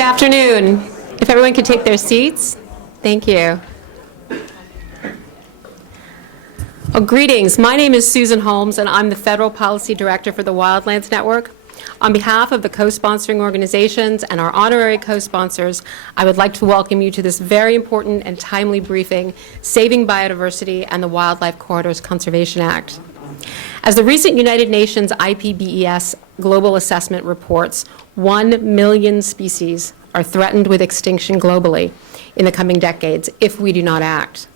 Good afternoon. If everyone could take their seats. Thank you. Well, greetings. My name is Susan Holmes, and I'm the Federal Policy Director for the Wildlands Network. On behalf of the co-sponsoring organizations and our honorary co-sponsors, I would like to welcome you to this very important and timely briefing, Saving Biodiversity and the Wildlife Corridors Conservation Act. As the recent United Nations IPBES Global Assessment reports, 1 million species are threatened with extinction globally in the coming decades if we do not act.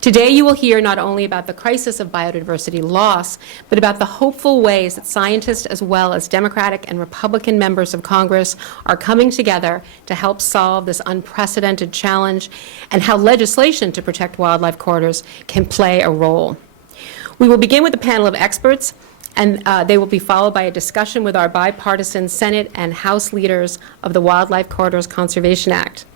Today you will hear not only about the crisis of biodiversity loss, but about the hopeful ways that scientists as well as Democratic and Republican members of Congress are coming together to help solve this unprecedented challenge, and how legislation to protect wildlife corridors can play a role. We will begin with a panel of experts, and they will be followed by a discussion with our bipartisan Senate and House leaders of the Wildlife Corridors Conservation Act.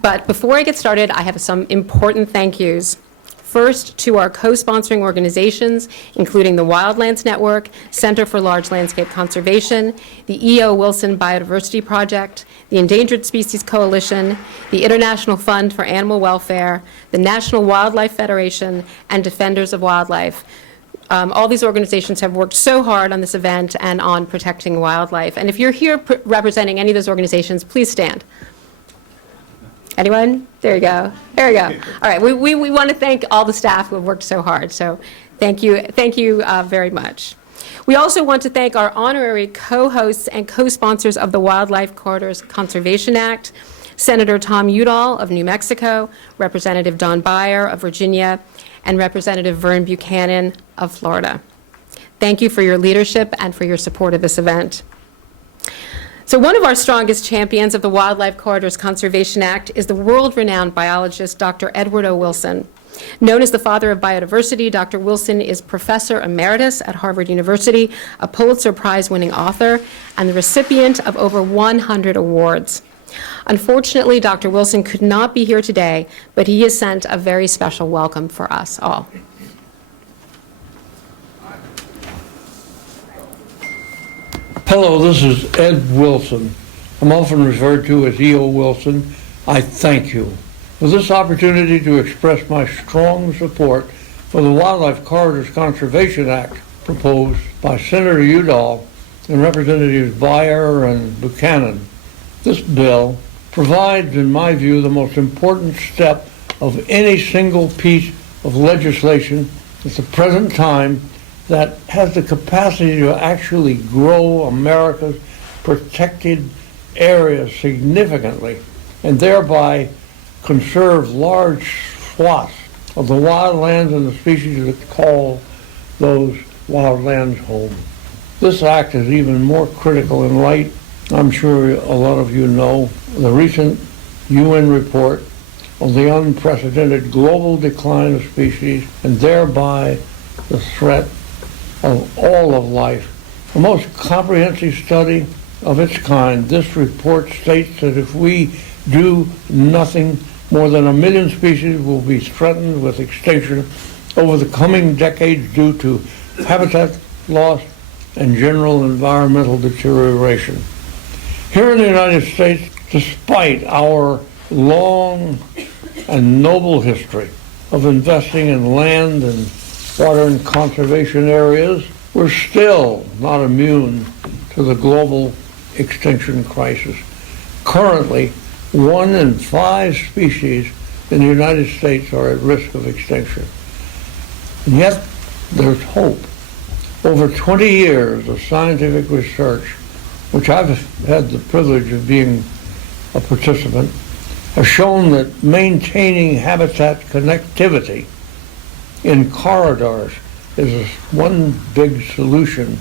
But before I get started, I have some important thank yous. First, to our co-sponsoring organizations, including the Wildlands Network, Center for Large Landscape Conservation, the E.O. Wilson Biodiversity Project, the Endangered Species Coalition, the International Fund for Animal Welfare, the National Wildlife Federation, and Defenders of Wildlife. All these organizations have worked so hard on this event and on protecting wildlife. And if you're here representing any of those organizations, please stand. Anyone? There you go. There you go. All right. We want to thank all the staff who have worked so hard. So thank you very much. We also want to thank our honorary co-hosts and co-sponsors of the Wildlife Corridors Conservation Act, Senator Tom Udall of New Mexico, Representative Don Beyer of Virginia, and Representative Vern Buchanan of Florida. Thank you for your leadership and for your support of this event. So one of our strongest champions of the Wildlife Corridors Conservation Act is the world-renowned biologist, Dr. Edward O. Wilson. Known as the father of biodiversity, Dr. Wilson is Professor Emeritus at Harvard University, a Pulitzer Prize-winning author, and the recipient of over 100 awards. Unfortunately, Dr. Wilson could not be here today, but he has sent a very special welcome for us all. Hello, this is Ed Wilson. I'm often referred to as E.O. Wilson. I thank you for this opportunity to express my strong support for the Wildlife Corridors Conservation Act proposed by Senator Udall and Representatives Beyer and Buchanan. This bill provides, in my view, the most important step of any single piece of legislation at the present time that has the capacity to actually grow America's protected areas significantly and thereby conserve large swaths of the wildlands and the species that call those wildlands home. This act is even more critical in light, I'm sure a lot of you know, the recent UN report on the unprecedented global decline of species and thereby the threat of all of life. A most comprehensive study of its kind, this report states that if we do nothing, more than 1 million species will be threatened with extinction over the coming decades due to habitat loss and general environmental deterioration. Here in the United States, despite our long and noble history of investing in land and water and conservation areas, we're still not immune to the global extinction crisis. Currently, 1 in 5 species in the United States are at risk of extinction. And yet, there's hope. Over 20 years of scientific research, which I've had the privilege of being a participant, have shown that maintaining habitat connectivity in corridors is one big solution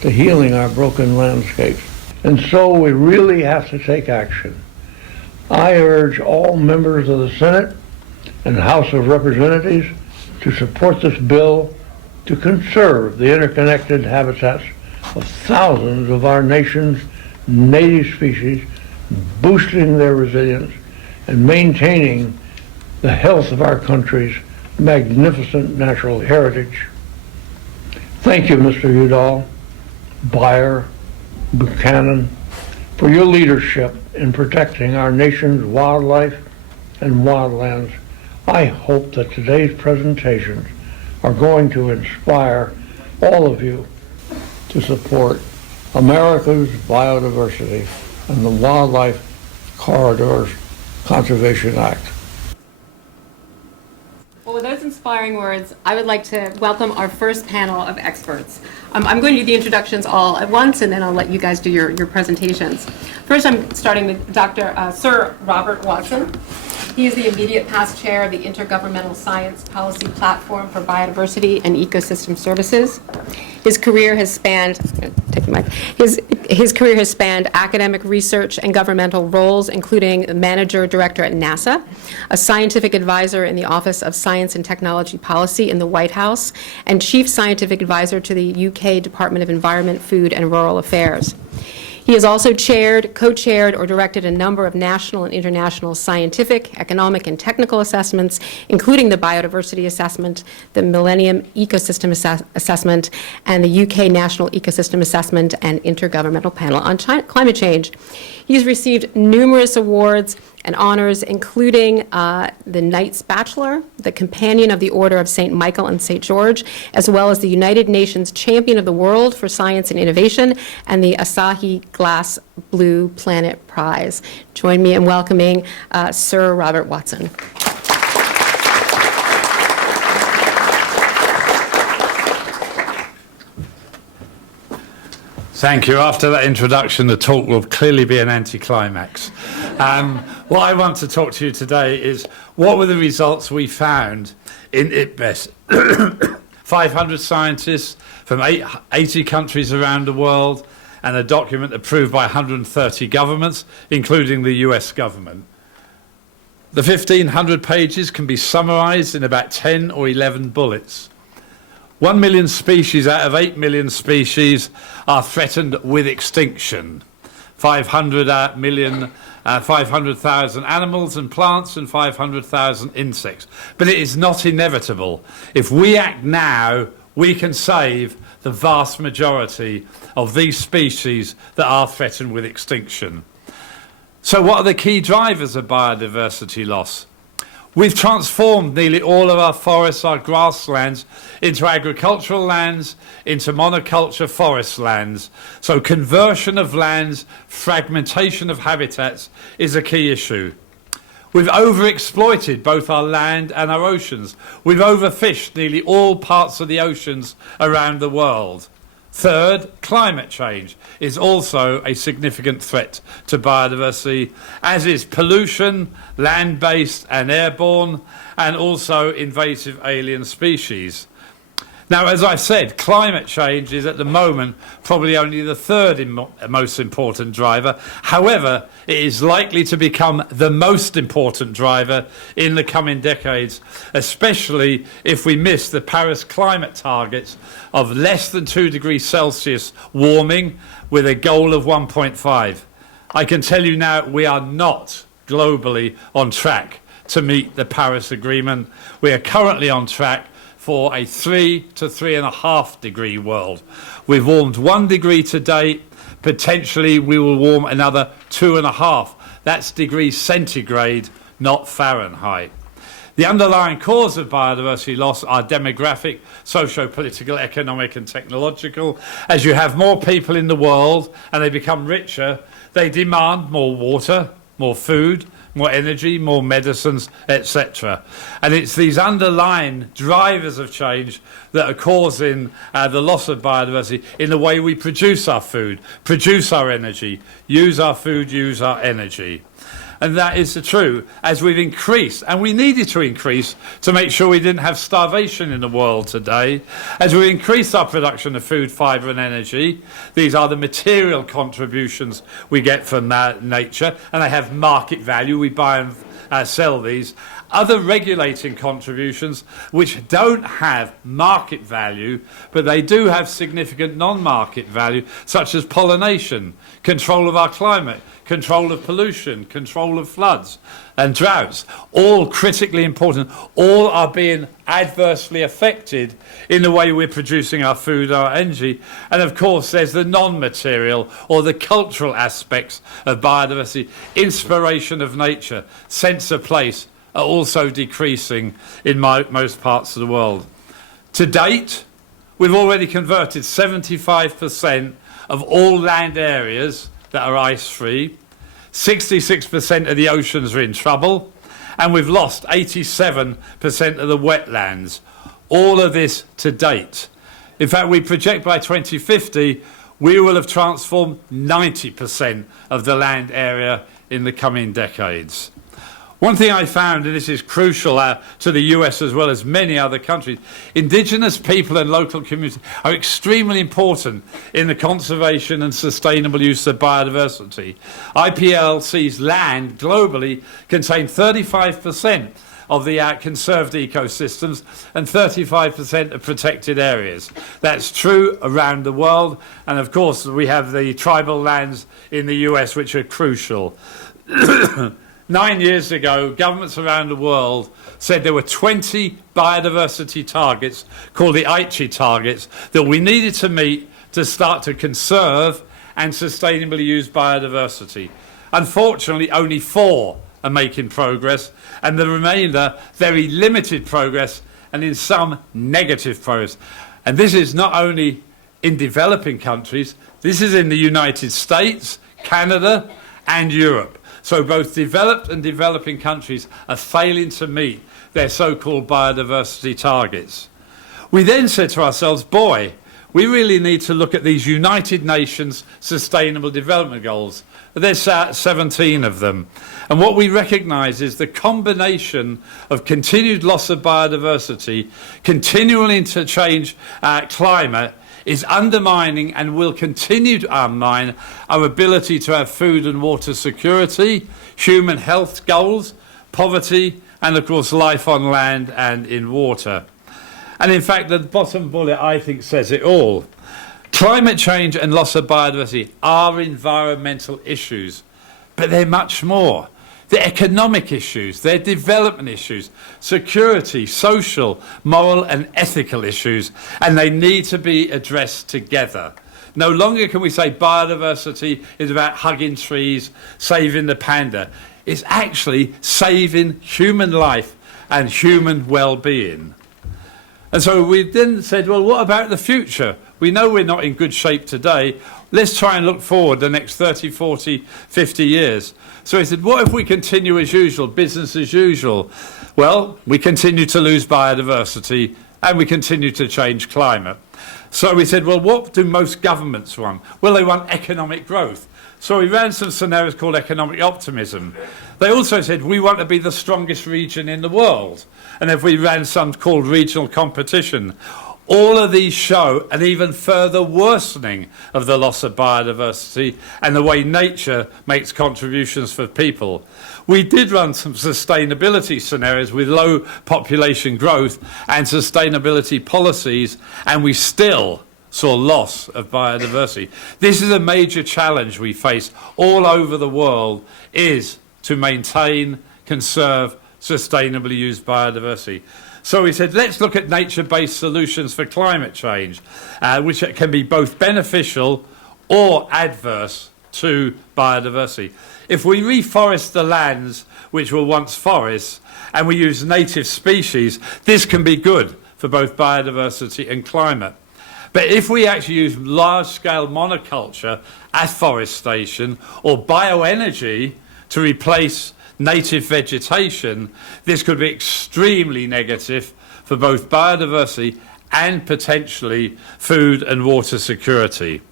to healing our broken landscapes. And so we really have to take action. I urge all members of the Senate and House of Representatives to support this bill to conserve the interconnected habitats of thousands of our nation's native species, boosting their resilience and maintaining the health of our country's magnificent natural heritage. Thank you, Mr. Udall, Beyer, Buchanan, for your leadership in protecting our nation's wildlife and wildlands. I hope that today's presentations are going to inspire all of you to support America's biodiversity and the Wildlife Corridors Conservation Act. Well, with those inspiring words, I would like to welcome our first panel of experts. I'm going to do the introductions all at once, and then I'll let you guys do your presentations. First, I'm starting with Sir Robert Watson. He is the immediate past chair of the Intergovernmental Science Policy Platform for Biodiversity and Ecosystem Services. His career has spanned, his career has spanned academic research and governmental roles, including manager director at NASA, a scientific advisor in the Office of Science and Technology Policy in the White House, and chief scientific advisor to the UK Department of Environment, Food and Rural Affairs. He has also chaired, co-chaired, or directed a number of national and international scientific, economic, and technical assessments, including the Biodiversity Assessment, the Millennium Ecosystem Assessment, and the UK National Ecosystem Assessment and Intergovernmental Panel on Climate Change. He's received numerous awards and honors, including the Knight's Bachelor, the Companion of the Order of St. Michael and St. George, as well as the United Nations Champion of the World for Science and Innovation, and the Asahi Glass Blue Planet Prize. Join me in welcoming Sir Robert Watson. Thank you. After that introduction, the talk will clearly be an anticlimax. What I want to talk to you today is what were the results we found in IPBES. 500 scientists from 80 countries around the world, and a document approved by 130 governments, including the US government. The 1,500 pages can be summarized in about 10 or 11 bullets. 1 million species out of 8 million species are threatened with extinction. 500,000 animals and plants and 500,000 insects. But it is not inevitable. If we act now, we can save the vast majority of these species that are threatened with extinction. So what are the key drivers of biodiversity loss? We've transformed nearly all of our forests, our grasslands, into agricultural lands, into monoculture forest lands. So conversion of lands, fragmentation of habitats is a key issue. We've overexploited both our land and our oceans. We've overfished nearly all parts of the oceans around the world. Third, climate change is also a significant threat to biodiversity, as is pollution, land-based and airborne, and also invasive alien species. Now, as I've said, climate change is at the moment probably only the third most important driver. However, it is likely to become the most important driver in the coming decades, especially if we miss the Paris climate targets of less than 2 degrees Celsius warming with a goal of 1.5. I can tell you now we are not globally on track to meet the Paris Agreement. We are currently on track for a 3 to 3.5 degree world. We've warmed 1 degree to date. Potentially we will warm another 2.5. That's degrees centigrade, not Fahrenheit. The underlying cause of biodiversity loss are demographic, socio-political, economic and technological. As you have more people in the world and they become richer, they demand more water, more food, more energy, more medicines, etc. And it's these underlying drivers of change that are causing the loss of biodiversity in the way we produce our food, produce our energy, use our food, use our energy. And that is true as we've increased, and we needed to increase to make sure we didn't have starvation in the world today. As we increase our production of food, fibre and energy, these are the material contributions we get from nature, and they have market value. We buy and sell these. Other regulating contributions which don't have market value, but they do have significant non-market value, such as pollination, control of our climate, control of pollution, control of floods and droughts, all critically important, all are being adversely affected in the way we're producing our food, our energy. And of course, there's the non-material or the cultural aspects of biodiversity. Inspiration of nature, sense of place are also decreasing in most parts of the world. To date, we've already converted 75% of all land areas that are ice-free. 66% of the oceans are in trouble, and we've lost 87% of the wetlands. All of this to date. In fact, we project by 2050, we will have transformed 90% of the land area in the coming decades. One thing I found, and this is crucial to the US as well as many other countries, indigenous people and local communities are extremely important in the conservation and sustainable use of biodiversity. IPLC's land globally contains 35% of the conserved ecosystems and 35% of protected areas. That's true around the world, and of course we have the tribal lands in the US which are crucial. 9 years ago, governments around the world said there were 20 biodiversity targets, called the Aichi targets, that we needed to meet to start to conserve and sustainably use biodiversity. Unfortunately, only 4 are making progress, and the remainder, very limited progress, and in some negative progress. And this is not only in developing countries, this is in the United States, Canada, and Europe. So both developed and developing countries are failing to meet their so-called biodiversity targets. We then said to ourselves, boy, we really need to look at these United Nations Sustainable Development Goals. There's 17 of them. And what we recognise is the combination of continued loss of biodiversity, continually to change climate, is undermining and will continue to undermine our ability to have food and water security, human health goals, poverty, and of course life on land and in water. And in fact, the bottom bullet, I think, says it all. Climate change and loss of biodiversity are environmental issues, but they're much more. They're economic issues, they're development issues, security, social, moral and ethical issues, and they need to be addressed together. No longer can we say biodiversity is about hugging trees, saving the panda. It's actually saving human life and human well-being. And so we then said, well, what about the future? We know we're not in good shape today. Let's try and look forward the next 30, 40, 50 years. So he said, what if we continue as usual, business as usual? Well, we continue to lose biodiversity and we continue to change climate. So we said, well, what do most governments want? Well, they want economic growth. So we ran some scenarios called economic optimism. They also said, we want to be the strongest region in the world. And if we ran some called regional competition, all of these show an even further worsening of the loss of biodiversity and the way nature makes contributions for people. We did run some sustainability scenarios with low population growth and sustainability policies, and we still saw loss of biodiversity. This is a major challenge we face all over the world, is to maintain, conserve, sustainably use biodiversity. So we said, let's look at nature-based solutions for climate change, which can be both beneficial or adverse to biodiversity. If we reforest the lands which were once forests and we use native species, this can be good for both biodiversity and climate. But if we actually use large-scale monoculture, afforestation, or bioenergy to replace native vegetation, this could be extremely negative for both biodiversity and potentially food and water security.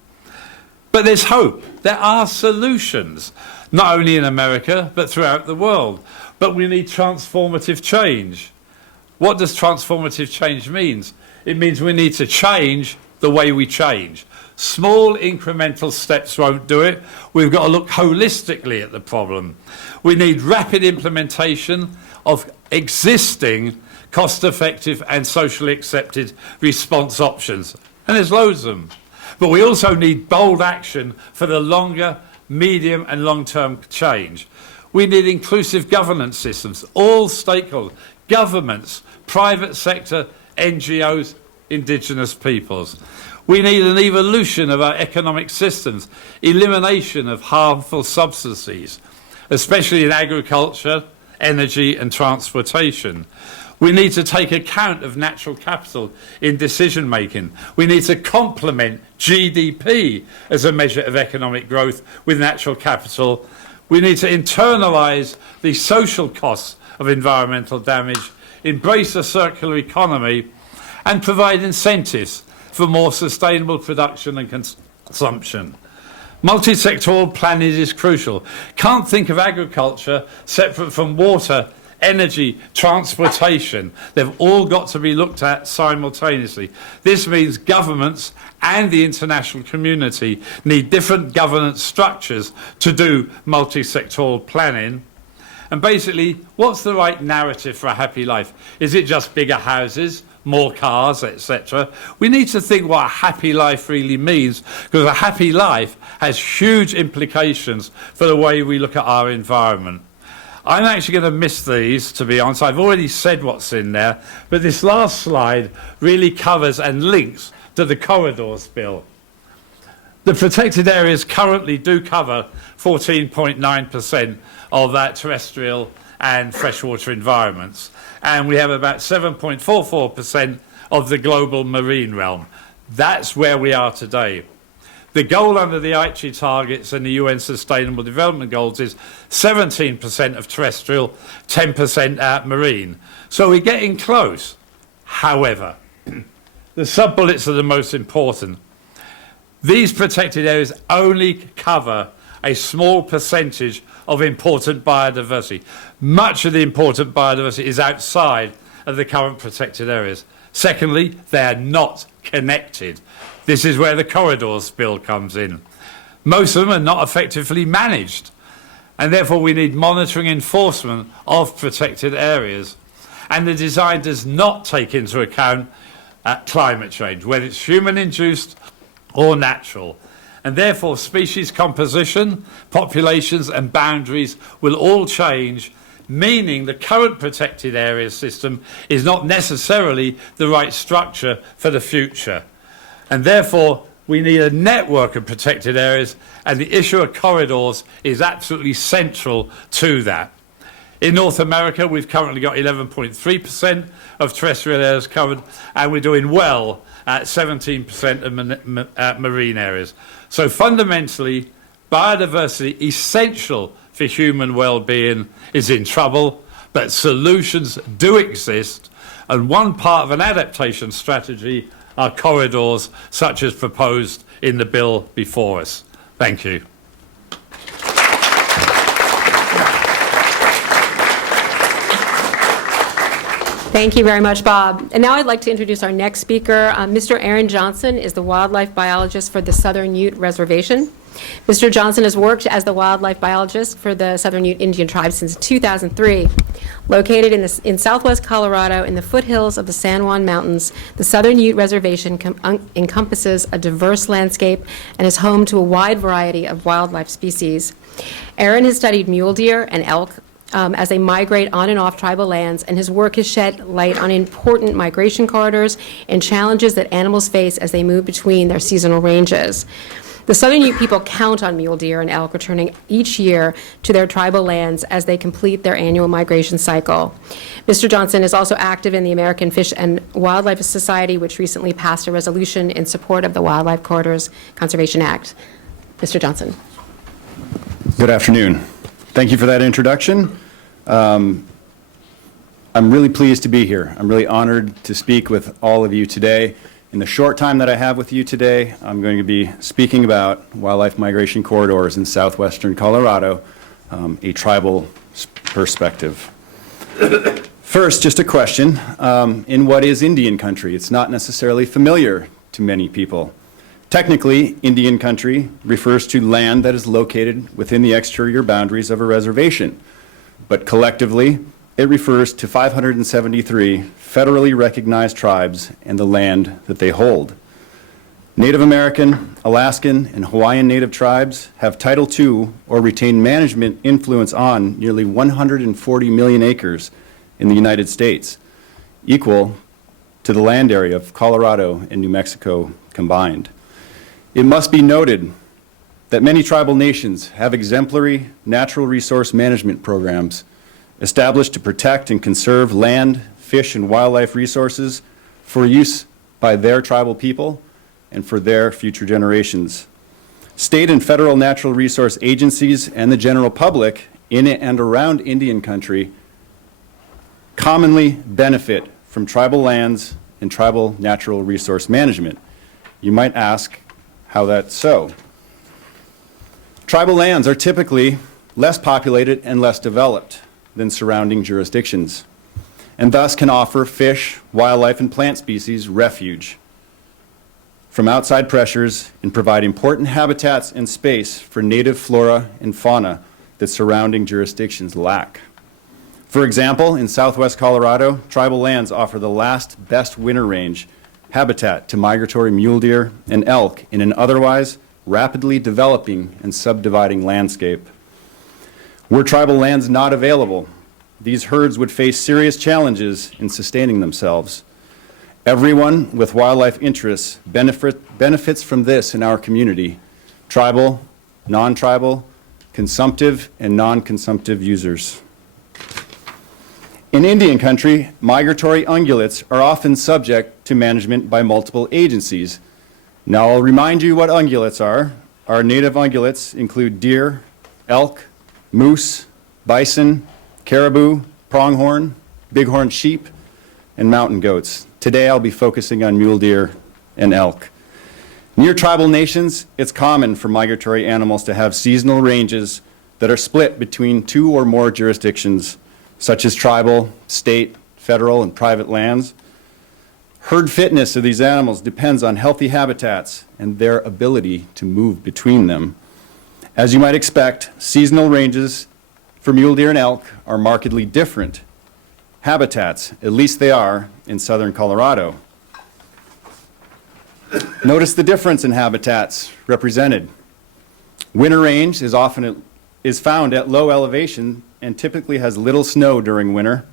But there's hope. There are solutions, not only in America, but throughout the world. But we need transformative change. What does transformative change mean? It means we need to change the way we change. Small incremental steps won't do it. We've got to look holistically at the problem. We need rapid implementation of existing cost-effective and socially accepted response options. And there's loads of them. But we also need bold action for the longer medium and long-term change. We need inclusive governance systems, all stakeholders, governments, private sector, NGOs, indigenous peoples. We need an evolution of our economic systems, elimination of harmful substances, especially in agriculture, energy and transportation. We need to take account of natural capital in decision making. We need to complement GDP as a measure of economic growth with natural capital. We need to internalise the social costs of environmental damage, embrace a circular economy and provide incentives for more sustainable production and consumption. Multi-sectoral planning is crucial. Can't think of agriculture separate from water, energy, transportation. They've all got to be looked at simultaneously. This means governments and the international community need different governance structures to do multi-sectoral planning. And basically, what's the right narrative for a happy life? Is it just bigger houses, more cars, etc.? We need to think what a happy life really means, because a happy life has huge implications for the way we look at our environment. I'm actually going to miss these, to be honest. I've already said what's in there, but this last slide really covers and links to the corridors bill. The protected areas currently do cover 14.9% of that terrestrial and freshwater environments, and we have about 7.44% of the global marine realm. That's where we are today. The goal under the Aichi targets and the UN Sustainable Development Goals is 17% of terrestrial, 10% marine. So we're getting close. However, the sub-bullets are the most important. These protected areas only cover a small percentage of important biodiversity. Much of the important biodiversity is outside of the current protected areas. Secondly, they are not connected. This is where the corridors bill comes in. Most of them are not effectively managed, and therefore we need monitoring enforcement of protected areas. And the design does not take into account climate change, whether it's human-induced or natural. And therefore species composition, populations and boundaries will all change, meaning the current protected areas system is not necessarily the right structure for the future. And therefore, we need a network of protected areas, and the issue of corridors is absolutely central to that. In North America, we've currently got 11.3% of terrestrial areas covered, and we're doing well at 17% of marine areas. So fundamentally, biodiversity, essential for human well-being, is in trouble, but solutions do exist, and one part of an adaptation strategy are corridors such as proposed in the bill before us. Thank you. Thank you very much, Bob. And now I'd like to introduce our next speaker. Mr. Aaron Johnson is the wildlife biologist for the Southern Ute Reservation. Mr. Johnson has worked as the wildlife biologist for the Southern Ute Indian tribe since 2003. Located in southwest Colorado in the foothills of the San Juan Mountains, the Southern Ute Reservation encompasses a diverse landscape and is home to a wide variety of wildlife species. Aaron has studied mule deer and elk as they migrate on and off tribal lands, and his work has shed light on important migration corridors and challenges that animals face as they move between their seasonal ranges. The Southern Ute people count on mule deer and elk returning each year to their tribal lands as they complete their annual migration cycle. Mr. Johnson is also active in the American Fish and Wildlife Society, which recently passed a resolution in support of the Wildlife Corridors Conservation Act. Mr. Johnson. Good afternoon. Thank you for that introduction. I'm really pleased to be here. I'm really honored to speak with all of you today. In the short time that I have with you today, I'm going to be speaking about wildlife migration corridors in southwestern Colorado, a tribal perspective. First, just a question. In what is Indian country? It's not necessarily familiar to many people. Technically, Indian country refers to land that is located within the exterior boundaries of a reservation, but collectively, it refers to 573 federally recognized tribes and the land that they hold. Native American, Alaskan, and Hawaiian Native tribes have Title II or retain management influence on nearly 140 million acres in the United States, equal to the land area of Colorado and New Mexico combined. It must be noted that many tribal nations have exemplary natural resource management programs established to protect and conserve land, fish, and wildlife resources for use by their tribal people and for their future generations. State and federal natural resource agencies and the general public in and around Indian country commonly benefit from tribal lands and tribal natural resource management. You might ask how that's so. Tribal lands are typically less populated and less developed than surrounding jurisdictions, and thus can offer fish, wildlife, and plant species refuge from outside pressures and provide important habitats and space for native flora and fauna that surrounding jurisdictions lack. For example, in southwest Colorado, tribal lands offer the last best winter range habitat to migratory mule deer and elk in an otherwise rapidly developing and subdividing landscape. Were tribal lands not available, these herds would face serious challenges in sustaining themselves. Everyone with wildlife interests benefits from this in our community: tribal, non-tribal, consumptive, and non-consumptive users. In Indian country, migratory ungulates are often subject to management by multiple agencies. Now I'll remind you what ungulates are. Our native ungulates include deer, elk, moose, bison, caribou, pronghorn, bighorn sheep, and mountain goats. Today I'll be focusing on mule deer and elk. Near tribal nations, it's common for migratory animals to have seasonal ranges that are split between two or more jurisdictions, such as tribal, state, federal, and private lands. Herd fitness of these animals depends on healthy habitats and their ability to move between them. As you might expect, seasonal ranges for mule deer and elk are markedly different habitats, at least they are in southern Colorado. Notice the difference in habitats represented. Winter range is found at low elevation and typically has little snow during winter.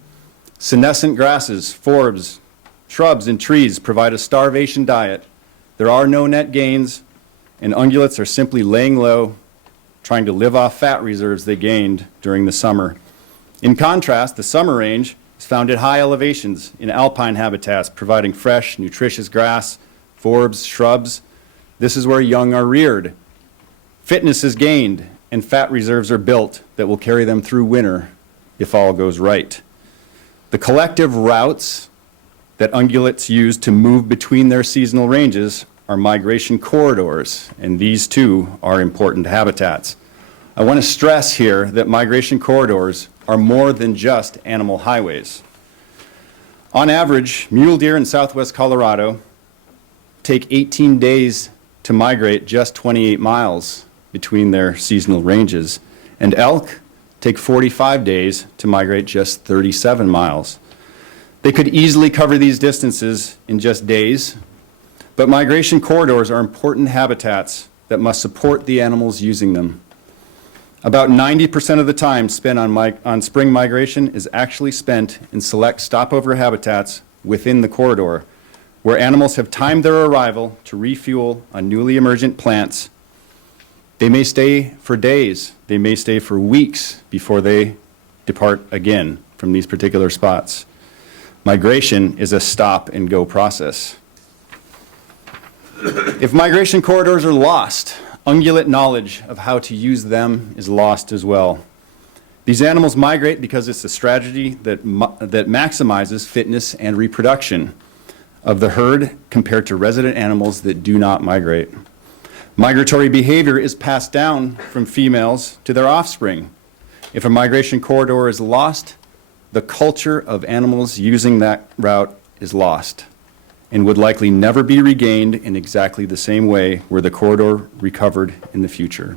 Senescent grasses, forbs, shrubs, and trees provide a starvation diet. There are no net gains, and ungulates are simply laying low, trying to live off fat reserves they gained during the summer. In contrast, the summer range is found at high elevations in alpine habitats, providing fresh, nutritious grass, forbs, shrubs. This is where young are reared. Fitness is gained, and fat reserves are built that will carry them through winter if all goes right. The collective routes that ungulates use to move between their seasonal ranges are migration corridors, and these too are important habitats. I want to stress here that migration corridors are more than just animal highways. On average, mule deer in southwest Colorado take 18 days to migrate just 28 miles between their seasonal ranges, and elk take 45 days to migrate just 37 miles. They could easily cover these distances in just days, but migration corridors are important habitats that must support the animals using them. About 90% of the time spent on spring migration is actually spent in select stopover habitats within the corridor, where animals have timed their arrival to refuel on newly emergent plants. They may stay for days, they may stay for weeks before they depart again from these particular spots. Migration is a stop and go process. If migration corridors are lost, ungulate knowledge of how to use them is lost as well. These animals migrate because it's a strategy that maximizes fitness and reproduction of the herd compared to resident animals that do not migrate. Migratory behavior is passed down from females to their offspring. If a migration corridor is lost, the culture of animals using that route is lost and would likely never be regained in exactly the same way were the corridor recovered in the future.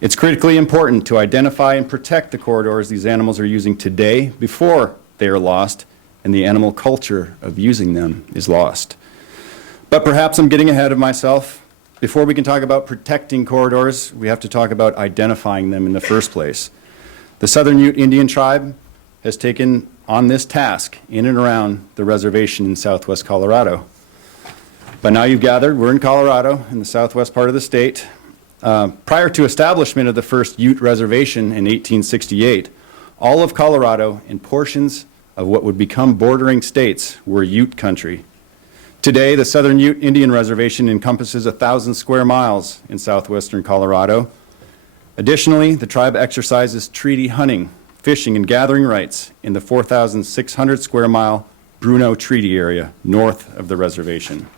It's critically important to identify and protect the corridors these animals are using today before they are lost and the animal culture of using them is lost. But perhaps I'm getting ahead of myself. Before we can talk about protecting corridors, we have to talk about identifying them in the first place. The Southern Ute Indian Tribe has taken on this task in and around the reservation in southwest Colorado. By now you've gathered, we're in Colorado, in the southwest part of the state. Prior to establishment of the first Ute reservation in 1868, all of Colorado and portions of what would become bordering states were Ute country. Today, the Southern Ute Indian Reservation encompasses 1,000 square miles in southwestern Colorado. Additionally, the tribe exercises treaty hunting, fishing, and gathering rights in the 4,600 square mile Bruneau Treaty area north of the reservation.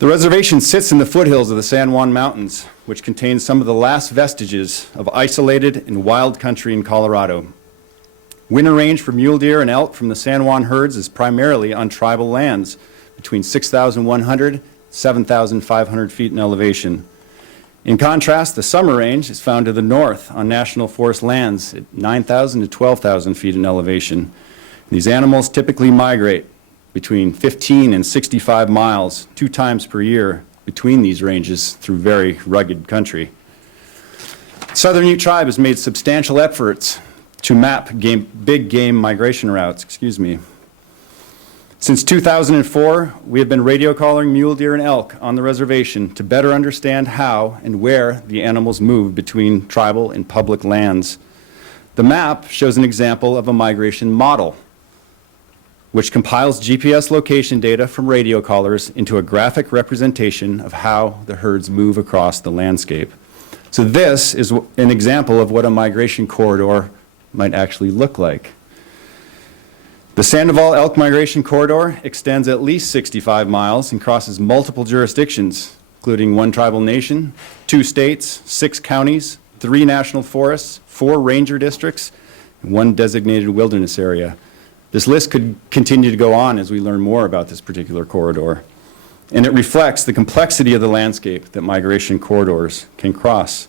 The reservation sits in the foothills of the San Juan Mountains, which contains some of the last vestiges of isolated and wild country in Colorado. Winter range for mule deer and elk from the San Juan herds is primarily on tribal lands between 6,100 and 7,500 feet in elevation. In contrast, the summer range is found to the north on national forest lands at 9,000 to 12,000 feet in elevation. These animals typically migrate between 15 and 65 miles 2 times per year between these ranges through very rugged country. Southern Ute Tribe has made substantial efforts to map big game migration routes. Since 2004, we have been radio calling mule deer and elk on the reservation to better understand how and where the animals move between tribal and public lands. The map shows an example of a migration model, which compiles GPS location data from radio callers into a graphic representation of how the herds move across the landscape. So this is an example of what a migration corridor might actually look like. The Sandoval Elk Migration Corridor extends at least 65 miles and crosses multiple jurisdictions, including 1 tribal nation, 2 states, 6 counties, 3 national forests, 4 ranger districts, and 1 designated wilderness area. This list could continue to go on as we learn more about this particular corridor. And it reflects the complexity of the landscape that migration corridors can cross.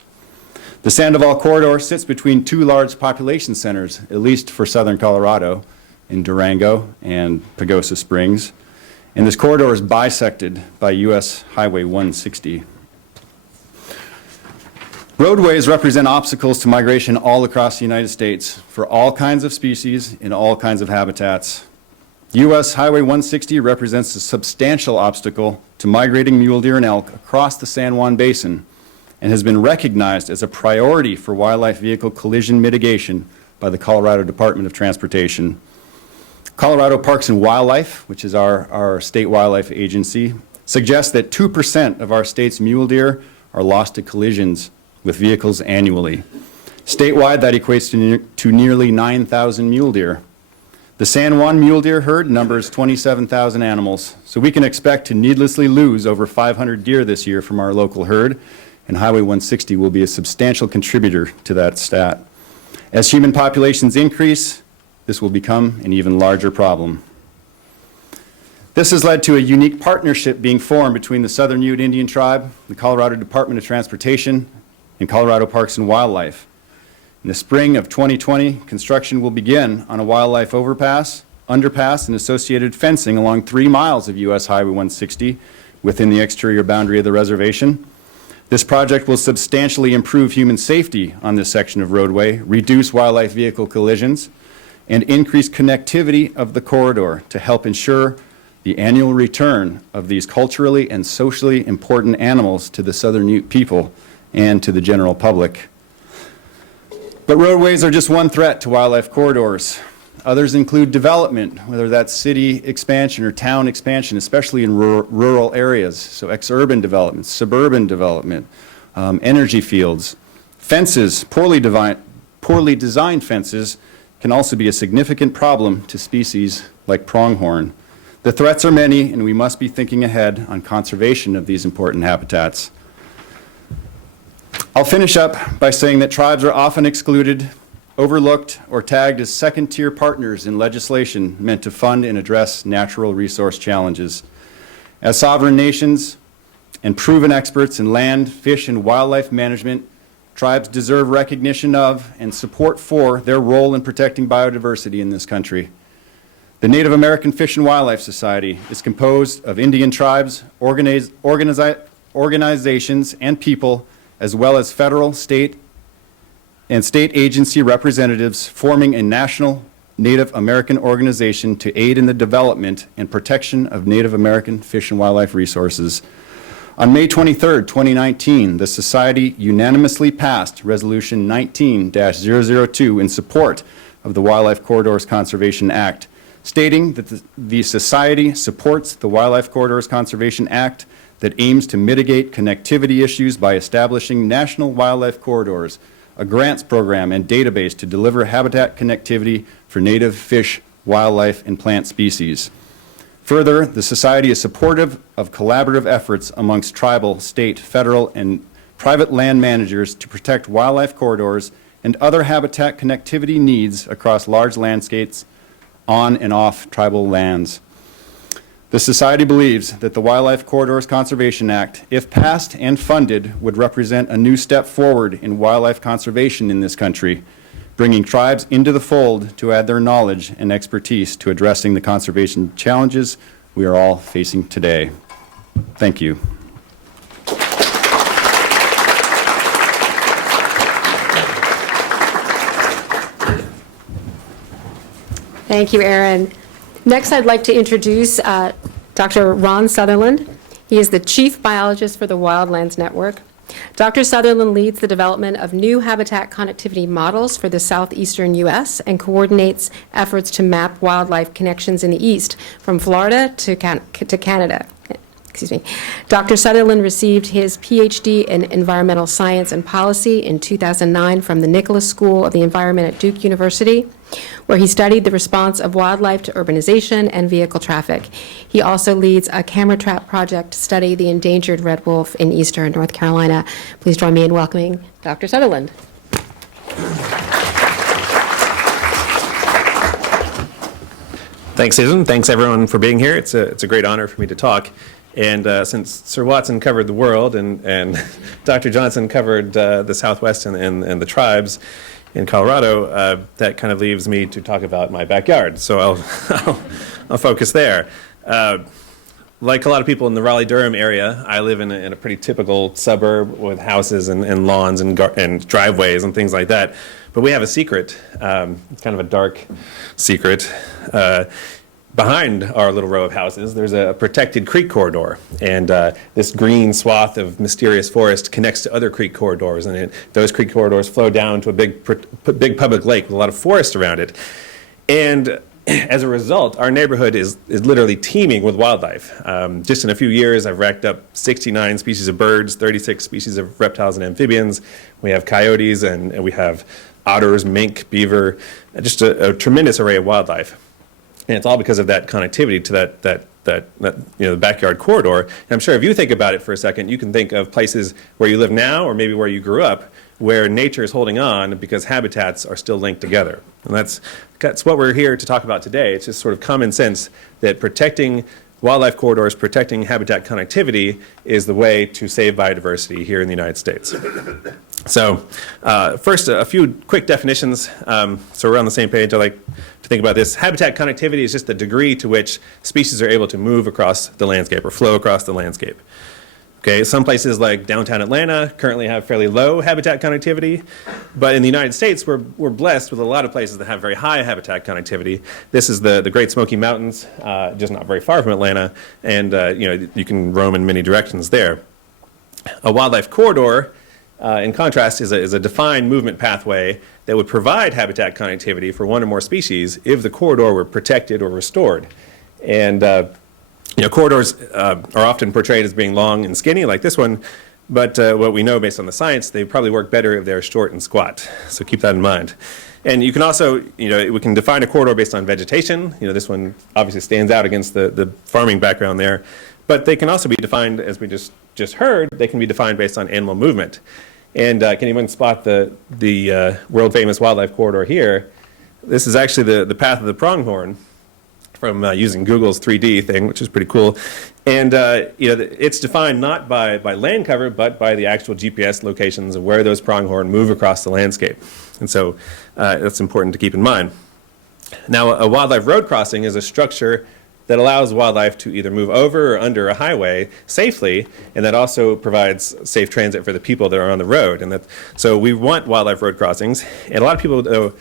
The Sandoval Corridor sits between 2 large population centers, at least for southern Colorado, in Durango and Pagosa Springs. And this corridor is bisected by US Highway 160. Roadways represent obstacles to migration all across the United States for all kinds of species in all kinds of habitats. US Highway 160 represents a substantial obstacle to migrating mule deer and elk across the San Juan Basin and has been recognized as a priority for wildlife vehicle collision mitigation by the Colorado Department of Transportation. Colorado Parks and Wildlife, which is our state wildlife agency, suggests that 2% of our state's mule deer are lost to collisions with vehicles annually. Statewide, that equates to nearly 9,000 mule deer. The San Juan mule deer herd numbers 27,000 animals, so we can expect to needlessly lose over 500 deer this year from our local herd, and Highway 160 will be a substantial contributor to that stat. As human populations increase, this will become an even larger problem. This has led to a unique partnership being formed between the Southern Ute Indian Tribe, the Colorado Department of Transportation, and Colorado Parks and Wildlife. In the spring of 2020, construction will begin on a wildlife underpass, and associated fencing along 3 miles of US Highway 160 within the exterior boundary of the reservation. This project will substantially improve human safety on this section of roadway, reduce wildlife vehicle collisions, and increase connectivity of the corridor to help ensure the annual return of these culturally and socially important animals to the Southern Ute people and to the general public. But roadways are just one threat to wildlife corridors. Others include development, whether that's city expansion or town expansion, especially in rural areas, so ex-urban development, suburban development, energy fields. Fences, poorly designed fences, can also be a significant problem to species like pronghorn. The threats are many, and we must be thinking ahead on conservation of these important habitats. I'll finish up by saying that tribes are often excluded, overlooked, or tagged as second-tier partners in legislation meant to fund and address natural resource challenges. As sovereign nations and proven experts in land, fish, and wildlife management, tribes deserve recognition of and support for their role in protecting biodiversity in this country. The Native American Fish and Wildlife Society is composed of Indian tribes, organizations, and people, as well as federal, state, and state agency representatives forming a national Native American organization to aid in the development and protection of Native American fish and wildlife resources. On May 23, 2019, the Society unanimously passed Resolution 19-002 in support of the Wildlife Corridors Conservation Act, stating that the Society supports the Wildlife Corridors Conservation Act that aims to mitigate connectivity issues by establishing national wildlife corridors, a grants program and database to deliver habitat connectivity for native fish, wildlife, and plant species. Further, the Society is supportive of collaborative efforts amongst tribal, state, federal, and private land managers to protect wildlife corridors and other habitat connectivity needs across large landscapes on and off tribal lands. The Society believes that the Wildlife Corridors Conservation Act, if passed and funded, would represent a new step forward in wildlife conservation in this country, bringing tribes into the fold to add their knowledge and expertise to addressing the conservation challenges we are all facing today. Thank you. Thank you, Aaron. Next, I'd like to introduce Dr. Ron Sutherland. He is the Chief Biologist for the Wildlands Network. Dr. Sutherland leads the development of new habitat connectivity models for the southeastern U.S. and coordinates efforts to map wildlife connections in the east, from Florida to Canada. Excuse me. Dr. Sutherland received his PhD in environmental science and policy in 2009 from the Nicholas School of the Environment at Duke University, where he studied the response of wildlife to urbanization and vehicle traffic. He also leads a camera trap project to study the endangered red wolf in eastern North Carolina. Please join me in welcoming Dr. Sutherland. Thanks, Susan. Thanks, everyone, for being here. It's a great honor for me to talk. And since Sir Watson covered the world and Dr. Johnson covered the Southwest and the tribes in Colorado, that kind of leaves me to talk about my backyard. So I'll focus there. Like a lot of people in the Raleigh-Durham area, I live in a pretty typical suburb with houses and lawns and driveways and things like that. But we have a secret. It's kind of a dark secret. Behind our little row of houses, there's a protected creek corridor, and this green swath of mysterious forest connects to other creek corridors, and those creek corridors flow down to a big public lake with a lot of forest around it. And as a result, our neighborhood is literally teeming with wildlife. Just in a few years, I've racked up 69 species of birds, 36 species of reptiles and amphibians. We have coyotes, and we have otters, mink, beaver, just a tremendous array of wildlife. And it's all because of that connectivity to that the backyard corridor. And I'm sure if you think about it for a second, you can think of places where you live now or maybe where you grew up where nature is holding on because habitats are still linked together. And that's what we're here to talk about today. It's just sort of common sense that protecting wildlife corridors, protecting habitat connectivity is the way to save biodiversity here in the United States. So first, a few quick definitions. So we're on the same page. I like to think about this. Habitat connectivity is just the degree to which species are able to move across the landscape or flow across the landscape. Okay, some places like downtown Atlanta currently have fairly low habitat connectivity, but in the United States, we're blessed with a lot of places that have very high habitat connectivity. This is the Great Smoky Mountains, just not very far from Atlanta, and you can roam in many directions there. A wildlife corridor, in contrast, is a defined movement pathway that would provide habitat connectivity for one or more species if the corridor were protected or restored. And corridors are often portrayed as being long and skinny, like this one, but what we know based on the science, they probably work better if they're short and squat. So keep that in mind. And you can also, we can define a corridor based on vegetation. This one obviously stands out against the farming background there. But they can also be defined, as we just heard, they can be defined based on animal movement. And can anyone spot the world-famous wildlife corridor here? This is actually the path of the pronghorn from using Google's 3D thing, which is pretty cool. And it's defined not by land cover, but by the actual GPS locations of where those pronghorn move across the landscape. And so that's important to keep in mind. Now, a wildlife road crossing is a structure that allows wildlife to either move over or under a highway safely, and that also provides safe transit for the people that are on the road. So we want wildlife road crossings, and a lot of people, though,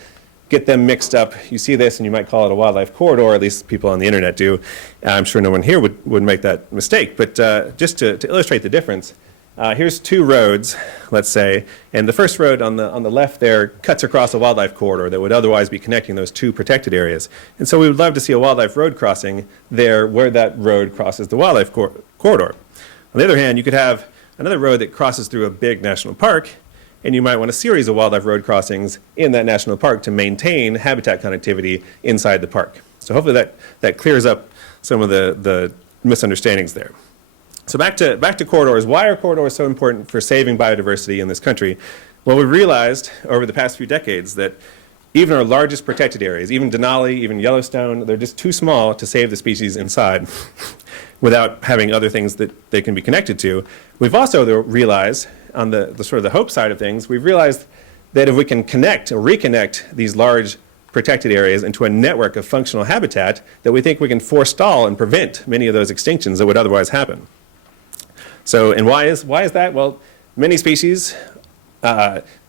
get them mixed up. You see this and you might call it a wildlife corridor, at least people on the internet do. I'm sure no one here would make that mistake, but just to illustrate the difference, here's two roads, let's say, and the first road on the left there cuts across a wildlife corridor that would otherwise be connecting those two protected areas. And so we would love to see a wildlife road crossing there where that road crosses the wildlife corridor. On the other hand, you could have another road that crosses through a big national park, and you might want a series of wildlife road crossings in that national park to maintain habitat connectivity inside the park. So hopefully that clears up some of the misunderstandings there. So back to corridors. Why are corridors so important for saving biodiversity in this country? Well, we've realized over the past few decades that even our largest protected areas, even Denali, even Yellowstone, they're just too small to save the species inside without having other things that they can be connected to. We've also realized, on the sort of the hope side of things, we've realized that if we can connect or reconnect these large protected areas into a network of functional habitat, that we think we can forestall and prevent many of those extinctions that would otherwise happen. So, and why is that? Well, many species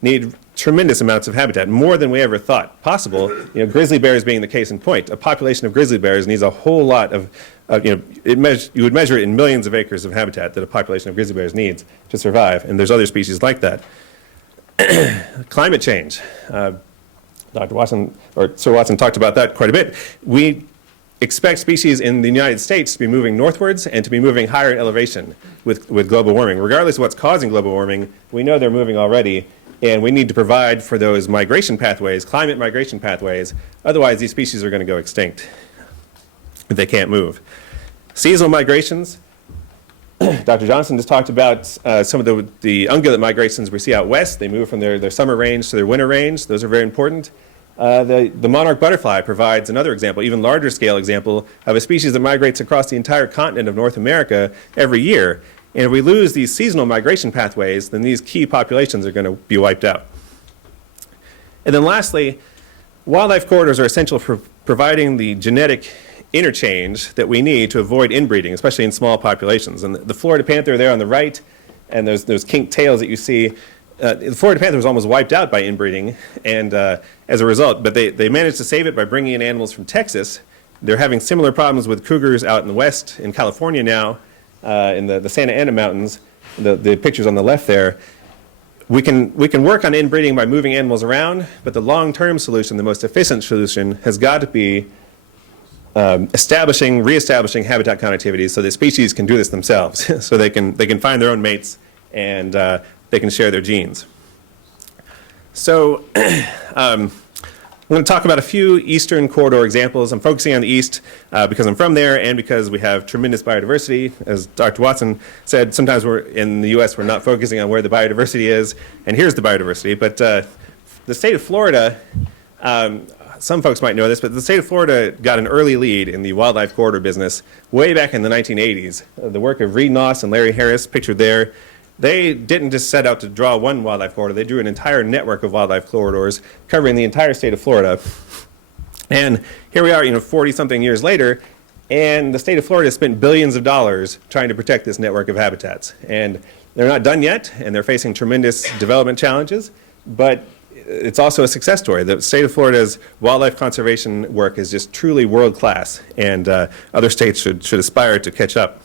need tremendous amounts of habitat, more than we ever thought possible. You know, grizzly bears being the case in point. A population of grizzly bears needs a whole lot of, you would measure it in millions of acres of habitat that a population of grizzly bears needs to survive, and there's other species like that. Climate change. Dr. Watson, or Sir Watson talked about that quite a bit. We expect species in the United States to be moving northwards and to be moving higher in elevation with global warming. Regardless of what's causing global warming, we know they're moving already, and we need to provide for those migration pathways, climate migration pathways. Otherwise, these species are going to go extinct if they can't move. Seasonal migrations. Dr. Johnson just talked about some of the ungulate migrations we see out west. They move from their summer range to their winter range. Those are very important. The monarch butterfly provides another example, even larger scale example, of a species that migrates across the entire continent of North America every year. And if we lose these seasonal migration pathways, then these key populations are going to be wiped out. And then lastly, wildlife corridors are essential for providing the genetic interchange that we need to avoid inbreeding, especially in small populations. And the Florida panther there on the right, and those kinked tails that you see, the Florida panther was almost wiped out by inbreeding, and as a result, but they managed to save it by bringing in animals from Texas. They're having similar problems with cougars out in the west, in California now, in the Santa Ana Mountains, the pictures on the left there. We can work on inbreeding by moving animals around, but the long-term solution, the most efficient solution, has got to be reestablishing habitat connectivity so that species can do this themselves, so they can find their own mates and they can share their genes. So I'm going to talk about a few Eastern Corridor examples. I'm focusing on the East because I'm from there and because we have tremendous biodiversity. As Dr. Watson said, sometimes we're in the U.S. we're not focusing on where the biodiversity is, and here's the biodiversity. But the state of Florida, some folks might know this, but the state of Florida got an early lead in the wildlife corridor business way back in the 1980s. The work of Reed Noss and Larry Harris, pictured there, they didn't just set out to draw one wildlife corridor. They drew an entire network of wildlife corridors covering the entire state of Florida. And here we are, 40-something years later, and the state of Florida spent billions of dollars trying to protect this network of habitats. And they're not done yet, and they're facing tremendous development challenges, but it's also a success story. The state of Florida's wildlife conservation work is just truly world-class, and other states should aspire to catch up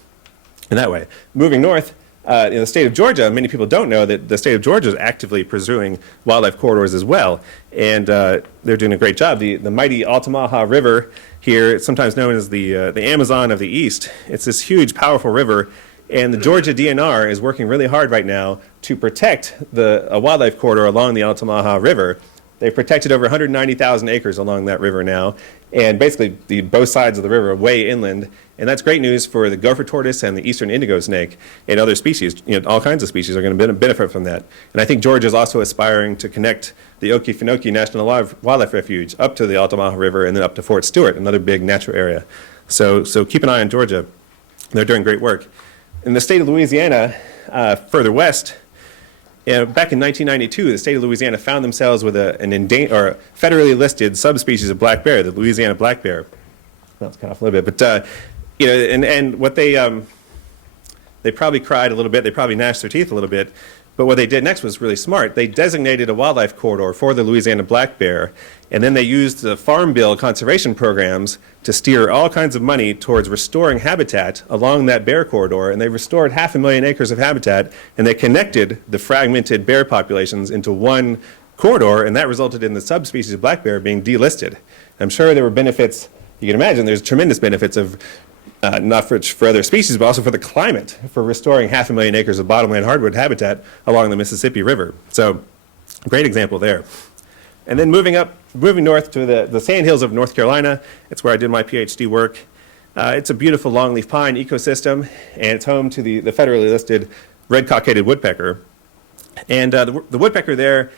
in that way. Moving north, in the state of Georgia, many people don't know that the state of Georgia is actively pursuing wildlife corridors as well, and they're doing a great job. The mighty Altamaha River here, sometimes known as the Amazon of the East, it's this huge, powerful river, and the Georgia DNR is working really hard right now to protect a wildlife corridor along the Altamaha River. They've protected over 190,000 acres along that river now, and basically both sides of the river are way inland, and that's great news for the gopher tortoise and the eastern indigo snake and other species. All kinds of species are going to benefit from that. And I think Georgia is also aspiring to connect the Okefenokee National Wildlife Refuge up to the Altamaha River and then up to Fort Stewart, another big natural area. So keep an eye on Georgia. They're doing great work. In the state of Louisiana, further west, Back in 1992, the state of Louisiana found themselves with a federally listed subspecies of black bear, the Louisiana black bear. Well, it's cut off a little bit, but and what they probably cried a little bit, they probably gnashed their teeth a little bit, but what they did next was really smart. They designated a wildlife corridor for the Louisiana black bear, and then they used the Farm Bill conservation programs to steer all kinds of money towards restoring habitat along that bear corridor, and they restored 500,000 acres of habitat, and they connected the fragmented bear populations into one corridor, and that resulted in the subspecies of black bear being delisted. I'm sure there were benefits. You can imagine there's tremendous benefits of not for other species, but also for the climate, for restoring 500,000 acres of bottomland hardwood habitat along the Mississippi River. So, great example there. And then moving north to the sandhills of North Carolina, it's where I did my PhD work. It's a beautiful longleaf pine ecosystem, and it's home to the federally listed red-cockaded woodpecker. And the woodpecker there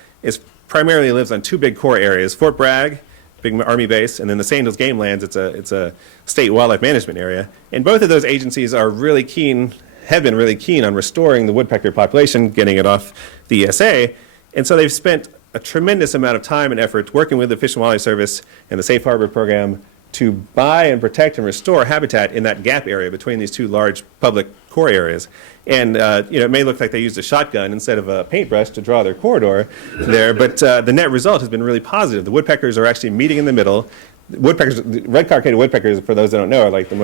primarily lives on two big core areas: Fort Bragg, big Army base, and then the Sandhills Game Lands. It's a state wildlife management area. And both of those agencies have been really keen on restoring the woodpecker population, getting it off the ESA. And so they've spent a tremendous amount of time and effort working with the Fish and Wildlife Service and the Safe Harbor program to buy and protect and restore habitat in that gap area between these two large public core areas. And it may look like they used a shotgun instead of a paintbrush to draw their corridor there, but the net result has been really positive. The woodpeckers are actually meeting in the middle. The red-cockaded woodpeckers, for those that don't know, are like the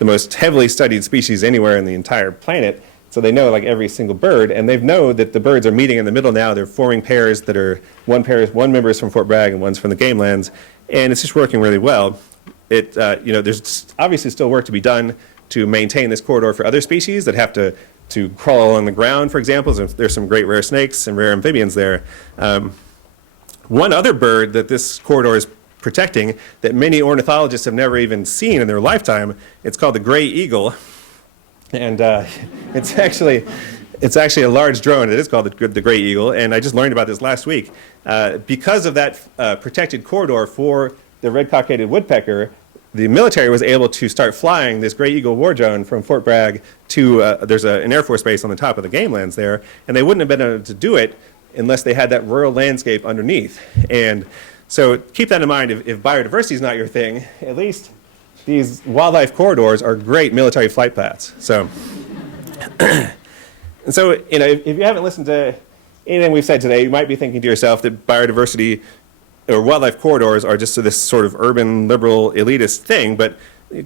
most heavily studied species anywhere in the entire planet. So they know like every single bird, and they know that the birds are meeting in the middle now. They're forming pairs that are one member is from Fort Bragg and one's from the Game Lands, and it's just working really well. There's obviously still work to be done to maintain this corridor for other species that have to crawl along the ground, for example. There's some great rare snakes and rare amphibians there. One other bird that this corridor is protecting that many ornithologists have never even seen in their lifetime, it's called the gray eagle. And it's actually a large drone. It is called the gray eagle, and I just learned about this last week. Because of that protected corridor for the red-cockaded woodpecker, the military was able to start flying this gray eagle war drone from Fort Bragg to there's an Air Force base on the top of the Game Lands there, and they wouldn't have been able to do it unless they had that rural landscape underneath. And so keep that in mind. If biodiversity is not your thing, at least these wildlife corridors are great military flight paths. So, and so if you haven't listened to anything we've said today, you might be thinking to yourself that biodiversity or wildlife corridors are just this sort of urban, liberal, elitist thing, but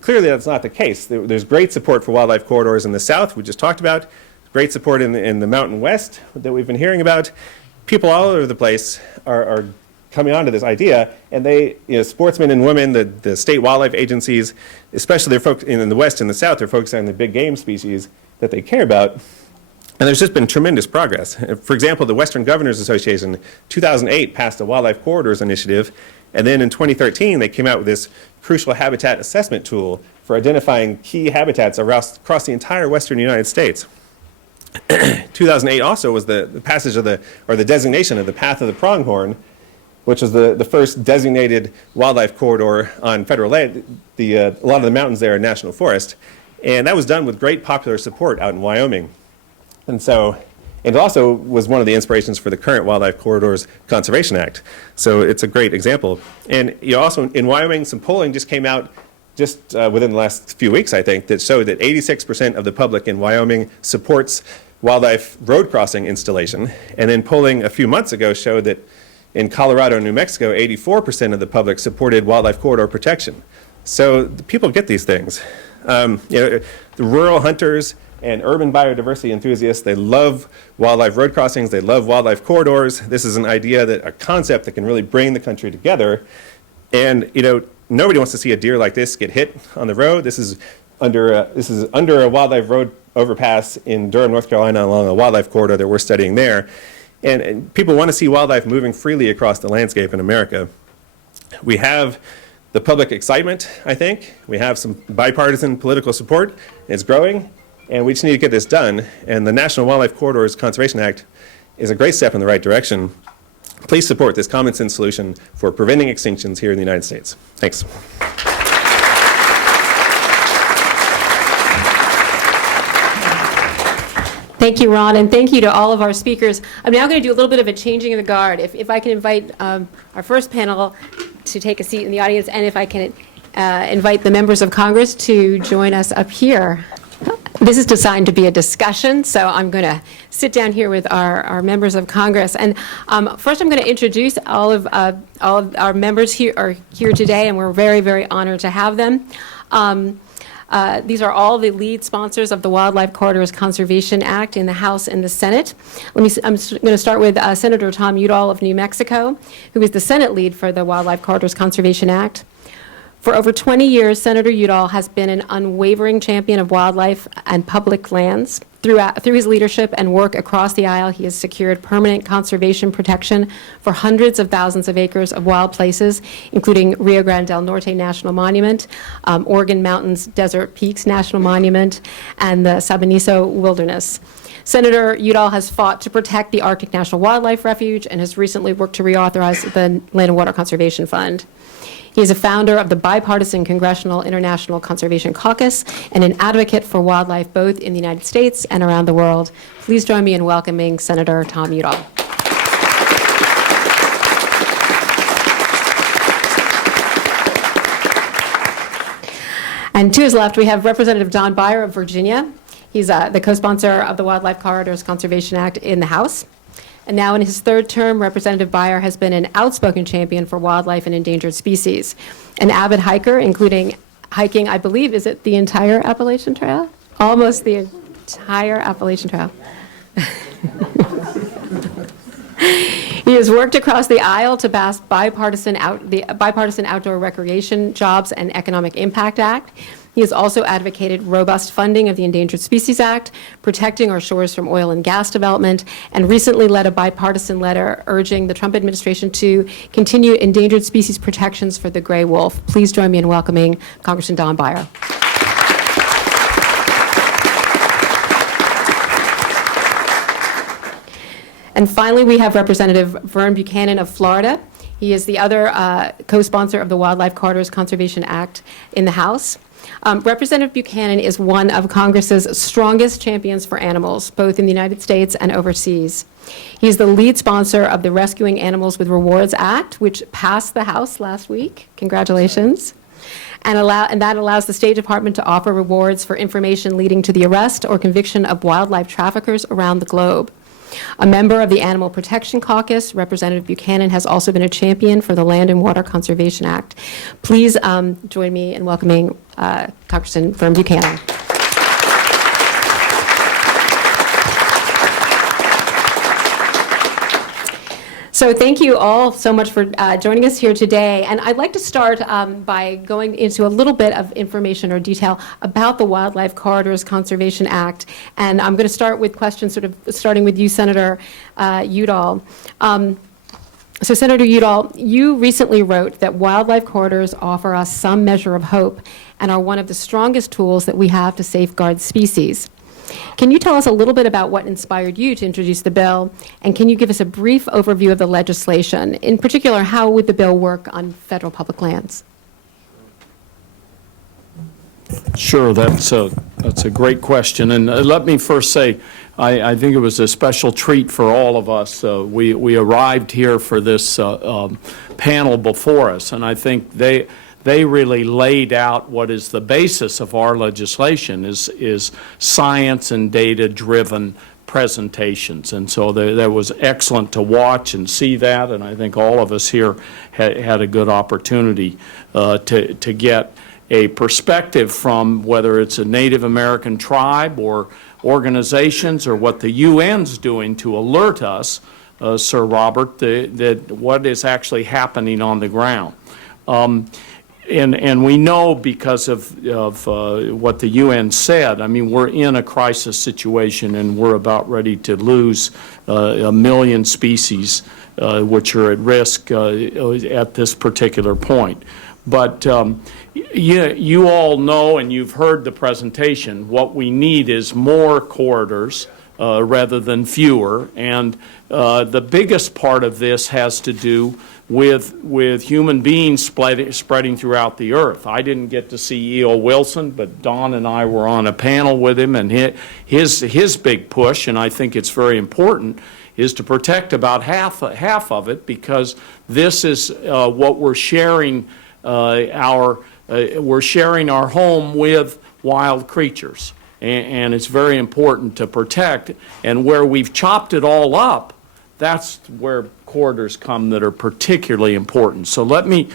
clearly that's not the case. There's great support for wildlife corridors in the South, we just talked about, great support in the Mountain West that we've been hearing about. People all over the place are coming onto this idea, and they, sportsmen and women, the state wildlife agencies, especially in the West and the South, they're focusing on the big game species that they care about. And there's just been tremendous progress. For example, the Western Governors Association, 2008, passed a Wildlife Corridors Initiative, and then in 2013, they came out with this crucial habitat assessment tool for identifying key habitats across the entire western United States. 2008 also was the passage of the designation of the Path of the Pronghorn, which was the first designated wildlife corridor on federal land. A lot of the mountains there are national forest, and that was done with great popular support out in Wyoming. And so it also was one of the inspirations for the current Wildlife Corridors Conservation Act. So it's a great example. And also in Wyoming, some polling just came out within the last few weeks, I think, that showed that 86% of the public in Wyoming supports wildlife road crossing installation. And then polling a few months ago showed that in Colorado and New Mexico, 84% of the public supported wildlife corridor protection. So people get these things. The rural hunters and urban biodiversity enthusiasts, they love wildlife road crossings, they love wildlife corridors. This is a concept that can really bring the country together. And nobody wants to see a deer like this get hit on the road. This is under a wildlife road overpass in Durham, North Carolina, along a wildlife corridor that we're studying there. And people want to see wildlife moving freely across the landscape in America. We have the public excitement, I think. We have some bipartisan political support. It's growing. And we just need to get this done. And the National Wildlife Corridors Conservation Act is a great step in the right direction. Please support this common sense solution for preventing extinctions here in the United States. Thanks. Thank you, Ron, and thank you to all of our speakers. I'm now going to do a little bit of a changing of the guard. If I can invite our first panel to take a seat in the audience, and if I can invite the members of Congress to join us up here. This is designed to be a discussion, so I'm going to sit down here with our members of Congress. And first, I'm going to introduce all of our members here today, and we're very, very honored to have them. These are all the lead sponsors of the Wildlife Corridors Conservation Act in the House and the Senate. I'm going to start with Senator Tom Udall of New Mexico, who is the Senate lead for the Wildlife Corridors Conservation Act. For over 20 years, Senator Udall has been an unwavering champion of wildlife and public lands. Through his leadership and work across the aisle, he has secured permanent conservation protection for hundreds of thousands of acres of wild places, including Rio Grande del Norte National Monument, Oregon Mountains Desert Peaks National Monument, and the Sabaniso Wilderness. Senator Udall has fought to protect the Arctic National Wildlife Refuge and has recently worked to reauthorize the Land and Water Conservation Fund. He is a founder of the bipartisan Congressional International Conservation Caucus and an advocate for wildlife both in the United States and around the world. Please join me in welcoming Senator Tom Udall. And to his left, we have Representative Don Beyer of Virginia. He's the co-sponsor of the Wildlife Corridors Conservation Act in the House. And now in his third term, Representative Beyer has been an outspoken champion for wildlife and endangered species. An avid hiker, including hiking, I believe, is it the entire Appalachian Trail? Almost the entire Appalachian Trail. He has worked across the aisle to pass the bipartisan Outdoor Recreation Jobs and Economic Impact Act. He has also advocated robust funding of the Endangered Species Act, protecting our shores from oil and gas development, and recently led a bipartisan letter urging the Trump administration to continue endangered species protections for the gray wolf. Please join me in welcoming Congressman Don Beyer. And finally, we have Representative Vern Buchanan of Florida. He is the other co-sponsor of the Wildlife Corridors Conservation Act in the House. Representative Buchanan is one of Congress's strongest champions for animals, both in the United States and overseas. He is the lead sponsor of the Rescuing Animals with Rewards Act, which passed the House last week. Congratulations. And that allows the State Department to offer rewards for information leading to the arrest or conviction of wildlife traffickers around the globe. A member of the Animal Protection Caucus, Representative Buchanan has also been a champion for the Land and Water Conservation Act. Please join me in welcoming Congressman Vern Buchanan. So thank you all so much for joining us here today. And I'd like to start by going into a little bit of information or detail about the Wildlife Corridors Conservation Act. And I'm going to start with questions sort of starting with you, Senator Udall. So Senator Udall, you recently wrote that wildlife corridors offer us some measure of hope and are one of the strongest tools that we have to safeguard species. Can you tell us a little bit about what inspired you to introduce the bill, and can you give us a brief overview of the legislation? In particular, how would the bill work on federal public lands? Sure, that's a great question. And let me first say, I think it was a special treat for all of us. We arrived here for this panel before us, and I think they really laid out what is the basis of our legislation is science and data-driven presentations. And so that was excellent to watch and see that, and I think all of us here had a good opportunity to get a perspective from whether it's a Native American tribe or organizations or what the UN's doing to alert us, Sir Robert, that what is actually happening on the ground. And we know because of what the UN said, I mean, we're in a crisis situation and we're about ready to lose 1 million species which are at risk at this particular point. But you all know, and you've heard the presentation, what we need is more corridors rather than fewer. And the biggest part of this has to do with human beings spreading throughout the earth. I didn't get to see E.O. Wilson, but Don and I were on a panel with him, and his big push, and I think it's very important, is to protect about half of it, because this is what we're sharing we're sharing our home with wild creatures, and it's very important to protect. And where we've chopped it all up, that's where corridors come that are particularly important. So let me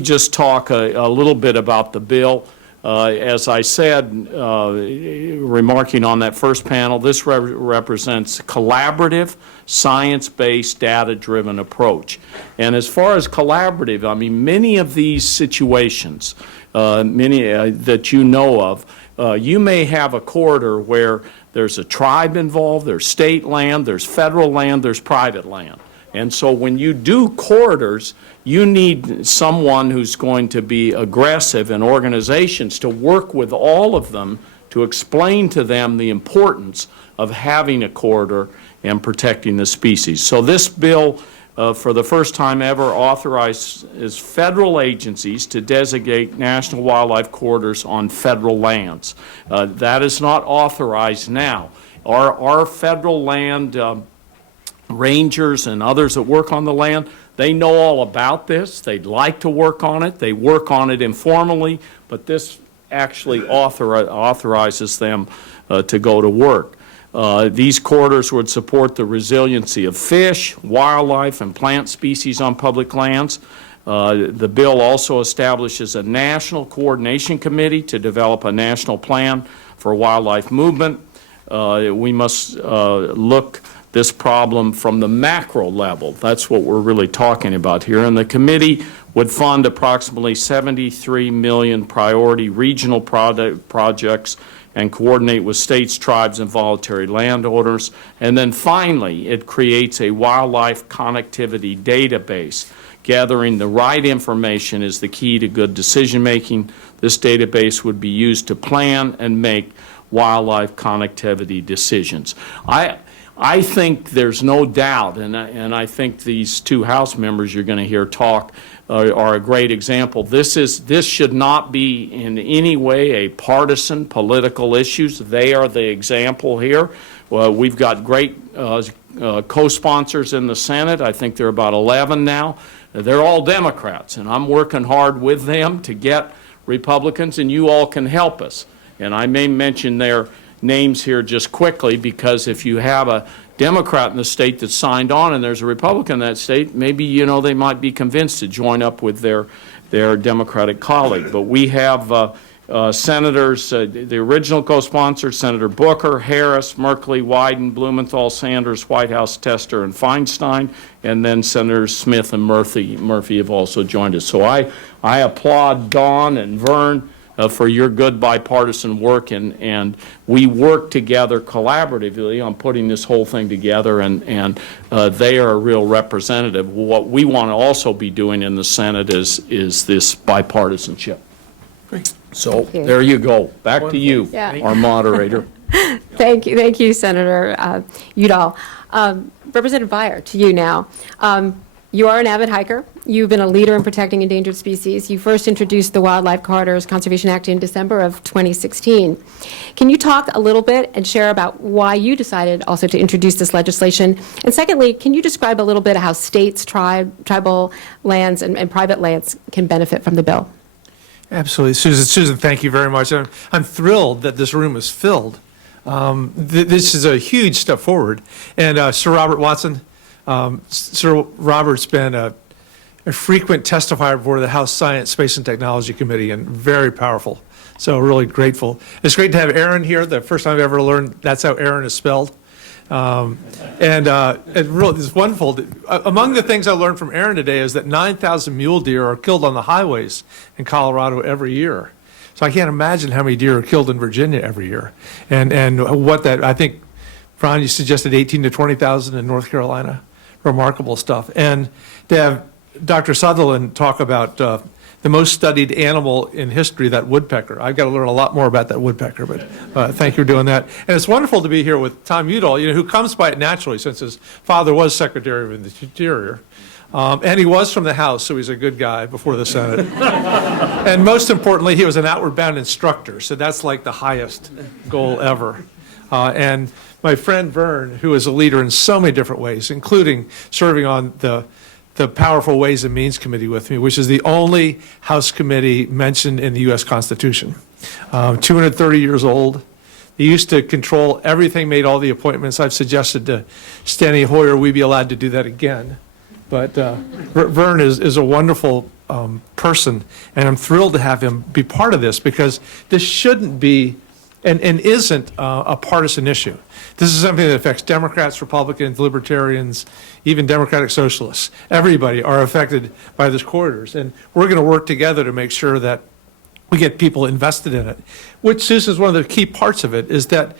just talk a little bit about the bill. As I said, remarking on that first panel, this represents a collaborative, science-based, data-driven approach. And as far as collaborative, I mean, many of these situations, that you know of, you may have a corridor where there's a tribe involved, there's state land, there's federal land, there's private land. And so when you do corridors, you need someone who's going to be aggressive, and organizations to work with all of them to explain to them the importance of having a corridor and protecting the species. So this bill, for the first time ever, authorizes federal agencies to designate national wildlife corridors on federal lands. That is not authorized now. Our federal land rangers and others that work on the land, they know all about this. They'd like to work on it. They work on it informally, but this actually authorizes them to go to work. These corridors would support the resiliency of fish, wildlife, and plant species on public lands. The bill also establishes a national coordination committee to develop a national plan for wildlife movement. We must look this problem from the macro level. That's what we're really talking about here. And the committee would fund approximately 73 million priority regional projects and coordinate with states, tribes, and voluntary landowners. And then finally, it creates a wildlife connectivity database. Gathering the right information is the key to good decision-making. This database would be used to plan and make wildlife connectivity decisions. I think there's no doubt, and I think these two House members you're going to hear talk are a great example. This should not be in any way a partisan political issues. They are the example here. We've got great co-sponsors in the Senate. I think there are about 11 now. They're all Democrats, and I'm working hard with them to get Republicans, and you all can help us. And I may mention their names here just quickly, because if you have a Democrat in the state that's signed on and there's a Republican in that state, maybe, they might be convinced to join up with their Democratic colleague. But we have senators, the original co-sponsors, Senator Booker, Harris, Merkley, Wyden, Blumenthal, Sanders, Whitehouse, Tester, and Feinstein, and then Senators Smith and Murphy have also joined us. So I applaud Dawn and Vern for your good bipartisan work, and we work together collaboratively on putting this whole thing together, and they are a real representative. What we want to also be doing in the Senate is this bipartisanship. Great. So there you go. Back to you, Yeah. our moderator. Thank you, Senator Udall. Representative Beyer, to you now. You are an avid hiker. You've been a leader in protecting endangered species. You first introduced the Wildlife Corridors Conservation Act in December of 2016. Can you talk a little bit and share about why you decided also to introduce this legislation? And secondly, can you describe a little bit how states, tribal lands, and private lands can benefit from the bill? Absolutely. Susan, thank you very much. I'm thrilled that this room is filled. This is a huge step forward. And Sir Robert Watson, Sir Robert's been a frequent testifier before the House Science, Space, and Technology Committee, and very powerful. So really grateful. It's great to have Aaron here. The first time I've ever learned that's how Aaron is spelled. And really, it's wonderful. Among the things I learned from Aaron today is that 9,000 mule deer are killed on the highways in Colorado every year. So I can't imagine how many deer are killed in Virginia every year. And what that, I think, Ron, you suggested 18 to 20,000 in North Carolina. Remarkable stuff. And to have Dr. Sutherland talk about the most studied animal in history, that woodpecker. I've got to learn a lot more about that woodpecker, but thank you for doing that. And it's wonderful to be here with Tom Udall, who comes by it naturally since his father was Secretary of the Interior. And he was from the House, so he's a good guy before the Senate. And most importantly, he was an outward bound instructor, so that's like the highest goal ever. And my friend Vern, who is a leader in so many different ways, including serving on the Powerful Ways and Means Committee with me, which is the only House committee mentioned in the U.S. Constitution. 230 years old. He used to control everything, made all the appointments. I've suggested to Steny Hoyer we be allowed to do that again. But Vern is a wonderful person, and I'm thrilled to have him be part of this, because this shouldn't be and isn't a partisan issue. This is something that affects Democrats, Republicans, Libertarians, even Democratic Socialists. Everybody are affected by these corridors, and we're going to work together to make sure that we get people invested in it. Which, Susan, is one of the key parts of it, is that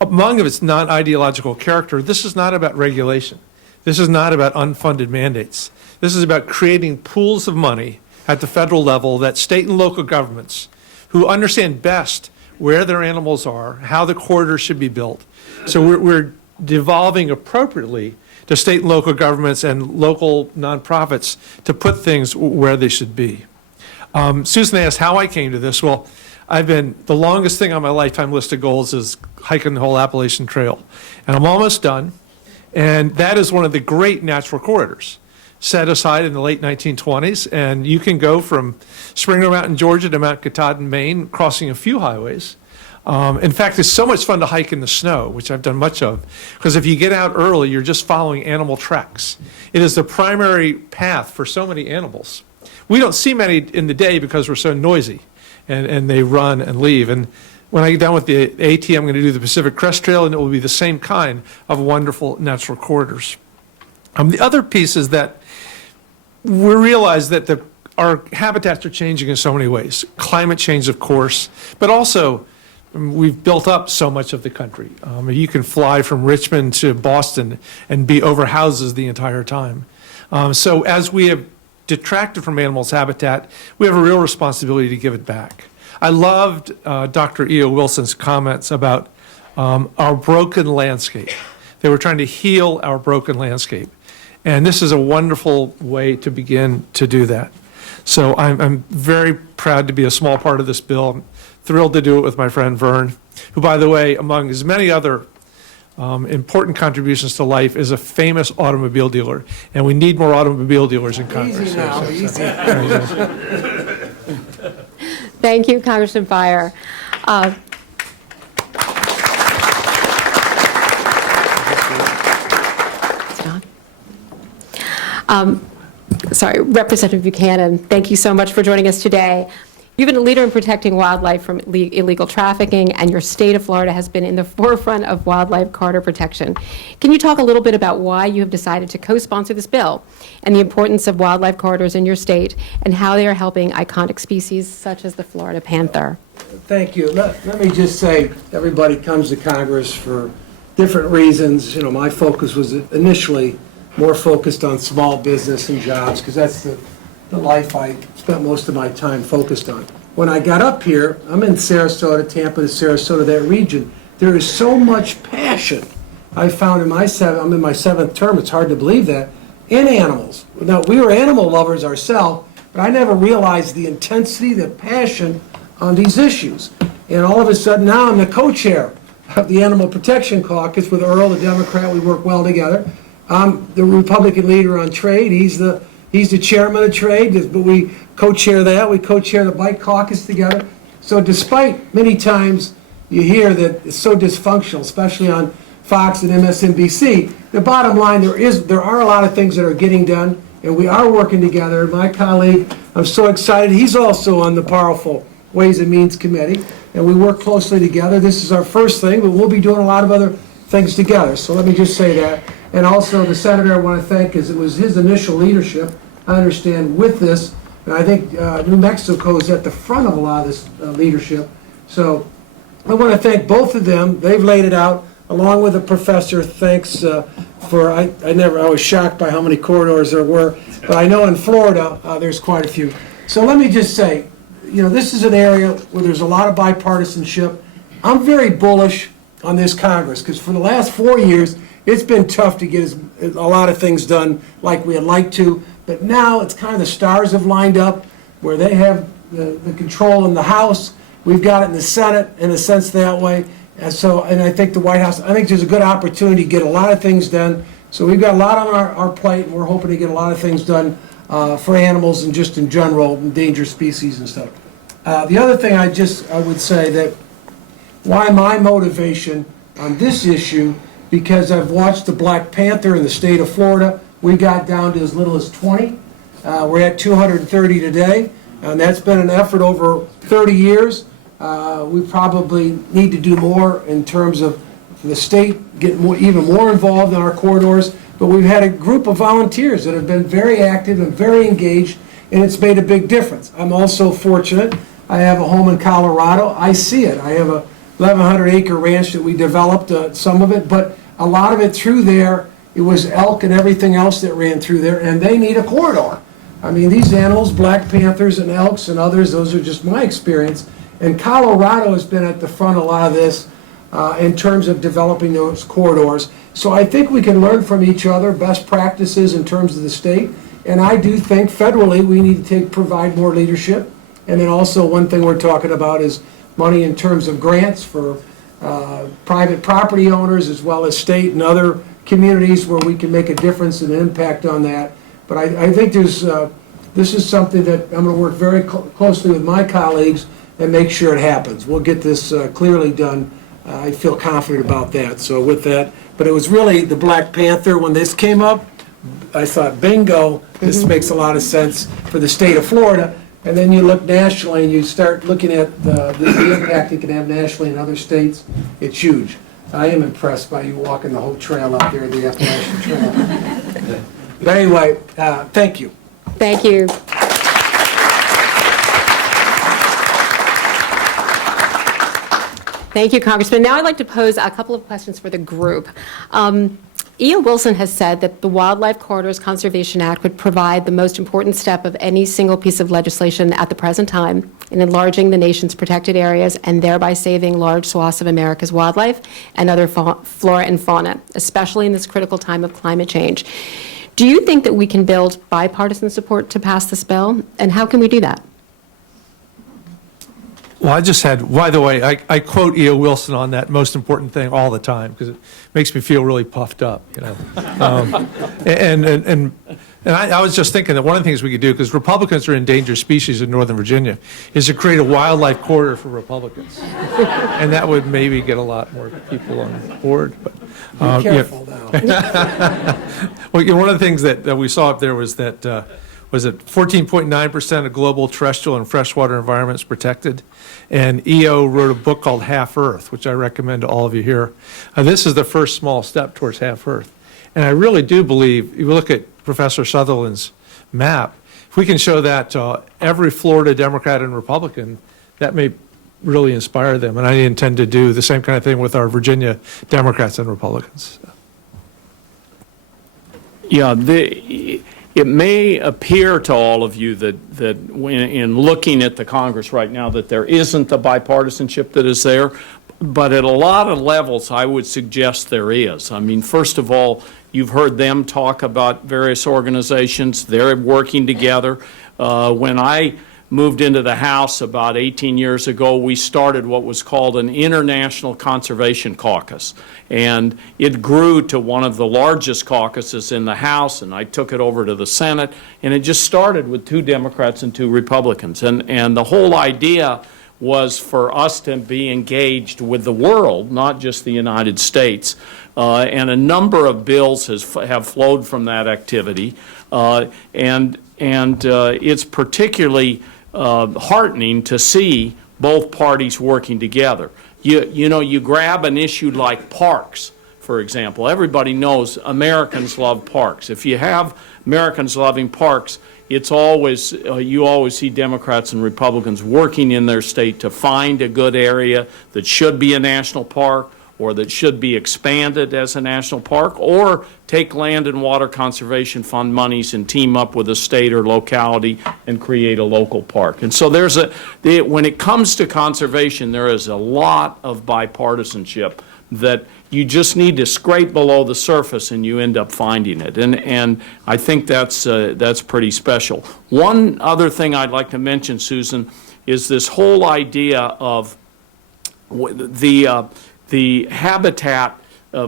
among its non-ideological character, this is not about regulation. This is not about unfunded mandates. This is about creating pools of money at the federal level that state and local governments, who understand best where their animals are, how the corridors should be built. So we're devolving appropriately to state and local governments and local nonprofits to put things where they should be. Susan asked how I came to this. Well, the longest thing on my lifetime list of goals is hiking the whole Appalachian Trail. And I'm almost done. And that is one of the great natural corridors set aside in the late 1920s. And you can go from Springer Mountain, Georgia to Mount Katahdin, Maine, crossing a few highways. In fact, it's so much fun to hike in the snow, which I've done much of, because if you get out early, you're just following animal tracks. It is the primary path for so many animals. We don't see many in the day because we're so noisy, and they run and leave. And when I get done with the AT, I'm going to do the Pacific Crest Trail, and it will be the same kind of wonderful natural corridors. The other piece is that we realize that our habitats are changing in so many ways. Climate change, of course, but also we've built up so much of the country. You can fly from Richmond to Boston and be over houses the entire time. So as we have detracted from animals' habitat, we have a real responsibility to give it back. I loved Dr. E.O. Wilson's comments about our broken landscape. They were trying to heal our broken landscape. And this is a wonderful way to begin to do that. So I'm very proud to be a small part of this bill. I'm thrilled to do it with my friend Vern, who, by the way, among his many other important contributions to life, is a famous automobile dealer. And we need more automobile dealers in Congress. Easy now, easy. Thank you, Congressman Fire. Sorry, Representative Buchanan, thank you so much for joining us today. You've been a leader in protecting wildlife from illegal trafficking, and your state of Florida has been in the forefront of wildlife corridor protection. Can you talk a little bit about why you have decided to co-sponsor this bill and the importance of wildlife corridors in your state and how they are helping iconic species such as the Florida panther? Thank you. Let me just say, everybody comes to Congress for different reasons. You know, my focus was initially more focused on small business and jobs, because that's the life I spent most of my time focused on. When I got up here, I'm in Sarasota, Tampa to Sarasota, that region. There is so much passion I found I'm in my 7th term, it's hard to believe that, in animals. Now, we were animal lovers ourselves, but I never realized the intensity, the passion on these issues. And all of a sudden now I'm the co-chair of the Animal Protection Caucus with Earl, the Democrat. We work well together. I'm the Republican leader on trade. He's the chairman of trade, but we co-chair that. We co-chair the Bike Caucus together. So despite many times you hear that it's so dysfunctional, especially on Fox and MSNBC, the bottom line, there are a lot of things that are getting done, and we are working together. My colleague, I'm so excited, he's also on the Powerful Ways and Means Committee, and we work closely together. This is our first thing, but we'll be doing a lot of other things together. So let me just say that. And also the senator I want to thank, because it was his initial leadership, I understand, with this. And I think New Mexico is at the front of a lot of this leadership. So I want to thank both of them. They've laid it out, along with the professor. Thanks for, I was shocked by how many corridors there were. But I know in Florida, there's quite a few. So let me just say, this is an area where there's a lot of bipartisanship. I'm very bullish on this Congress, because for the last 4 years, it's been tough to get a lot of things done like we'd like to, but now it's kind of the stars have lined up where they have the control in the House. We've got it in the Senate in a sense that way. And I think the White House, I think there's a good opportunity to get a lot of things done. So we've got a lot on our plate, and we're hoping to get a lot of things done for animals and just in general, endangered species and stuff. The other thing I would say that why my motivation on this issue, because I've watched the black panther in the state of Florida. We got down to as little as 20. We're at 230 today, and that's been an effort over 30 years. We probably need to do more in terms of the state getting even more involved in our corridors, but we've had a group of volunteers that have been very active and very engaged, and it's made a big difference. I'm also fortunate. I have a home in Colorado. I see it. I have a 1,100-acre ranch that we developed, some of it, but a lot of it through there, it was elk and everything else that ran through there, and they need a corridor. I mean, these animals, black panthers and elks and others, those are just my experience. And Colorado has been at the front of a lot of this in terms of developing those corridors. So I think we can learn from each other, best practices in terms of the state. And I do think federally we need to provide more leadership. And then also one thing we're talking about is money in terms of grants for private property owners as well as state and other communities where we can make a difference and an impact on that. But I think this is something that I'm going to work very closely with my colleagues and make sure it happens. We'll get this clearly done. I feel confident about that. So with that, but it was really the black panther when this came up. I thought, bingo, this makes a lot of sense for the state of Florida. And then you look nationally and you start looking at the impact it can have nationally in other states. It's huge. I am impressed by you walking the whole trail out there, the Appalachian Trail. But anyway, thank you. Thank you. Thank you, Congressman. Now I'd like to pose a couple of questions for the group. E.O. Wilson has said that the Wildlife Corridors Conservation Act would provide the most important step of any single piece of legislation at the present time in enlarging the nation's protected areas and thereby saving large swaths of America's wildlife and other flora and fauna, especially in this critical time of climate change. Do you think that we can build bipartisan support to pass this bill, and how can we do that? Well, by the way, I quote E.O. Wilson on that most important thing all the time because it makes me feel really puffed up, And I was just thinking that one of the things we could do, because Republicans are endangered species in Northern Virginia, is to create a wildlife corridor for Republicans. And that would maybe get a lot more people on board. But, Be careful now. Well, one of the things that we saw up there was that, 14.9% of global terrestrial and freshwater environments protected. And EO wrote a book called Half Earth, which I recommend to all of you here. This is the first small step towards Half Earth. And I really do believe, if you look at Professor Sutherland's map, if we can show that to every Florida Democrat and Republican, that may really inspire them. And I intend to do the same kind of thing with our Virginia Democrats and Republicans. Yeah, it may appear to all of you that in looking at the Congress right now that there isn't the bipartisanship that is there, but at a lot of levels I would suggest there is. I mean, first of all, you've heard them talk about various organizations. They're working together. When I moved into the House about 18 years ago, we started what was called an International Conservation Caucus. And it grew to one of the largest caucuses in the House, and I took it over to the Senate, and it just started with 2 Democrats and 2 Republicans. And the whole idea was for us to be engaged with the world, not just the United States. And a number of bills have flowed from that activity. And it's particularly heartening to see both parties working together. You grab an issue like parks, for example. Everybody knows Americans love parks. If you have Americans loving parks, it's always, you always see Democrats and Republicans working in their state to find a good area that should be a national park or that should be expanded as a national park, or take land and water conservation fund monies and team up with a state or locality and create a local park. And so when it comes to conservation, there is a lot of bipartisanship that you just need to scrape below the surface and you end up finding it. And I think that's pretty special. One other thing I'd like to mention, Susan, is this whole idea of the habitat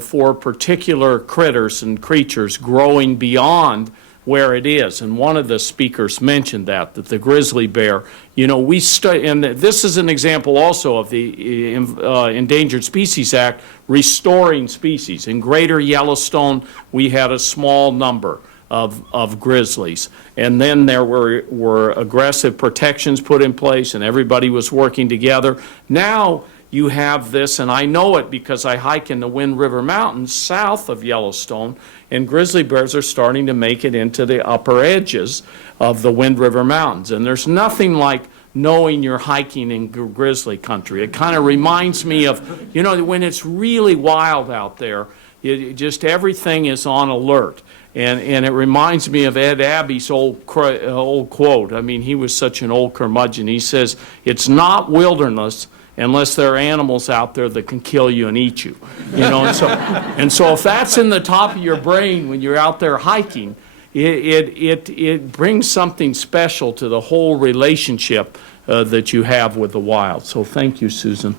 for particular critters and creatures growing beyond where it is. And one of the speakers mentioned that the grizzly bear, you know, and this is an example also of the Endangered Species Act restoring species. In Greater Yellowstone, we had a small number of grizzlies. And then there were aggressive protections put in place and everybody was working together. Now you have this, and I know it because I hike in the Wind River Mountains south of Yellowstone, and grizzly bears are starting to make it into the upper edges of the Wind River Mountains. And there's nothing like knowing you're hiking in grizzly country. It kind of reminds me of, you know, when it's really wild out there, just everything is on alert. And it reminds me of Ed Abbey's old quote. I mean, he was such an old curmudgeon. He says, "It's not wilderness unless there are animals out there that can kill you and eat you." You know, and so if that's in the top of your brain when you're out there hiking, it brings something special to the whole relationship that you have with the wild. So thank you, Susan.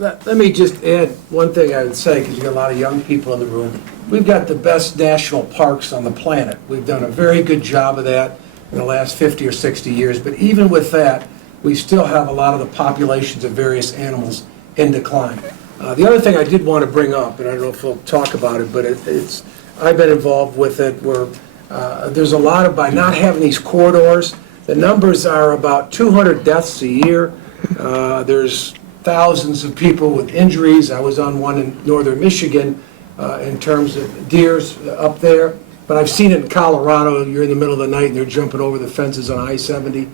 Let me just add one thing I would say, because you've got a lot of young people in the room. We've got the best national parks on the planet. We've done a very good job of that in the last 50 or 60 years, but even with that, we still have a lot of the populations of various animals in decline. The other thing I did want to bring up, and I don't know if we'll talk about it, but I've been involved with it, where there's a lot of, by not having these corridors, the numbers are about 200 deaths a year. There's thousands of people with injuries. I was on one in northern Michigan in terms of deers up there, but I've seen it in Colorado. You're in the middle of the night and they're jumping over the fences on I-70.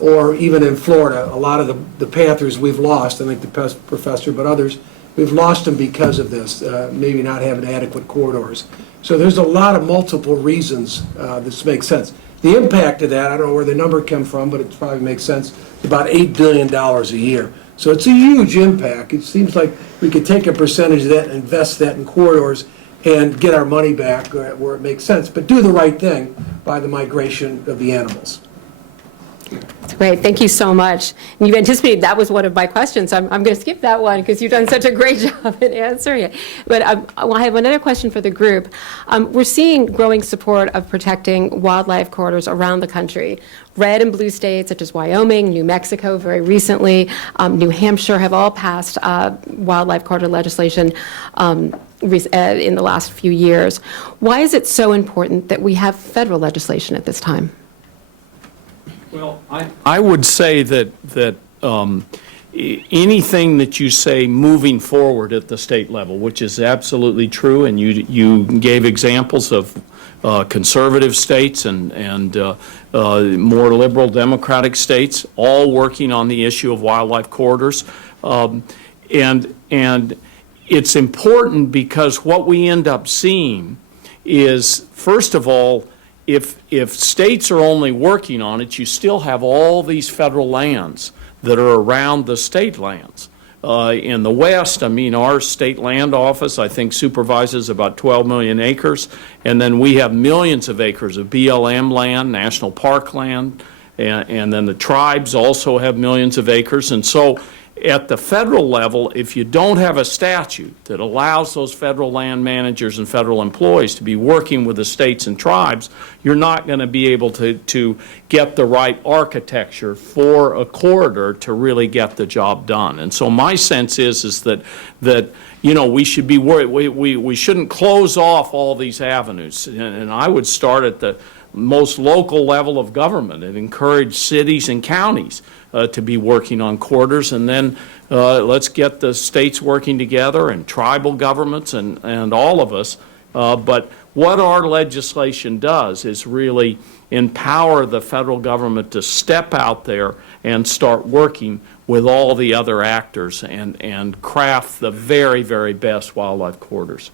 Or even in Florida, a lot of the panthers we've lost, I think the pest professor, but others, we've lost them because of this, maybe not having adequate corridors. So there's a lot of multiple reasons this makes sense. The impact of that, I don't know where the number came from, but it probably makes sense, about $8 billion a year. So it's a huge impact. It seems like we could take a percentage of that and invest that in corridors and get our money back where it makes sense, but do the right thing by the migration of the animals. That's great. Thank you so much. And you've anticipated that was one of my questions. I'm going to skip that one because you've done such a great job in answering it. But I have another question for the group. We're seeing growing support of protecting wildlife corridors around the country. Red and blue states such as Wyoming, New Mexico very recently, New Hampshire have all passed wildlife corridor legislation in the last few years. Why is it so important that we have federal legislation at this time? Well, I would say that anything that you say moving forward at the state level, which is absolutely true, and you gave examples of conservative states and more liberal democratic states, all working on the issue of wildlife corridors, and it's important because what we end up seeing is, first of all, if states are only working on it, you still have all these federal lands that are around the state lands. In the West, I mean, our state land office, I think, supervises about 12 million acres, and then we have millions of acres of BLM land, national park land, and then the tribes also have millions of acres. And so at the federal level, if you don't have a statute that allows those federal land managers and federal employees to be working with the states and tribes, you're not going to be able to get the right architecture for a corridor to really get the job done. And so my sense is that you know, we should be worried. We shouldn't close off all these avenues. And I would start at the most local level of government and encourage cities and counties to be working on corridors, and then let's get the states working together and tribal governments and all of us. But what our legislation does is really empower the federal government to step out there and start working with all the other actors and craft the very, very best wildlife corridors.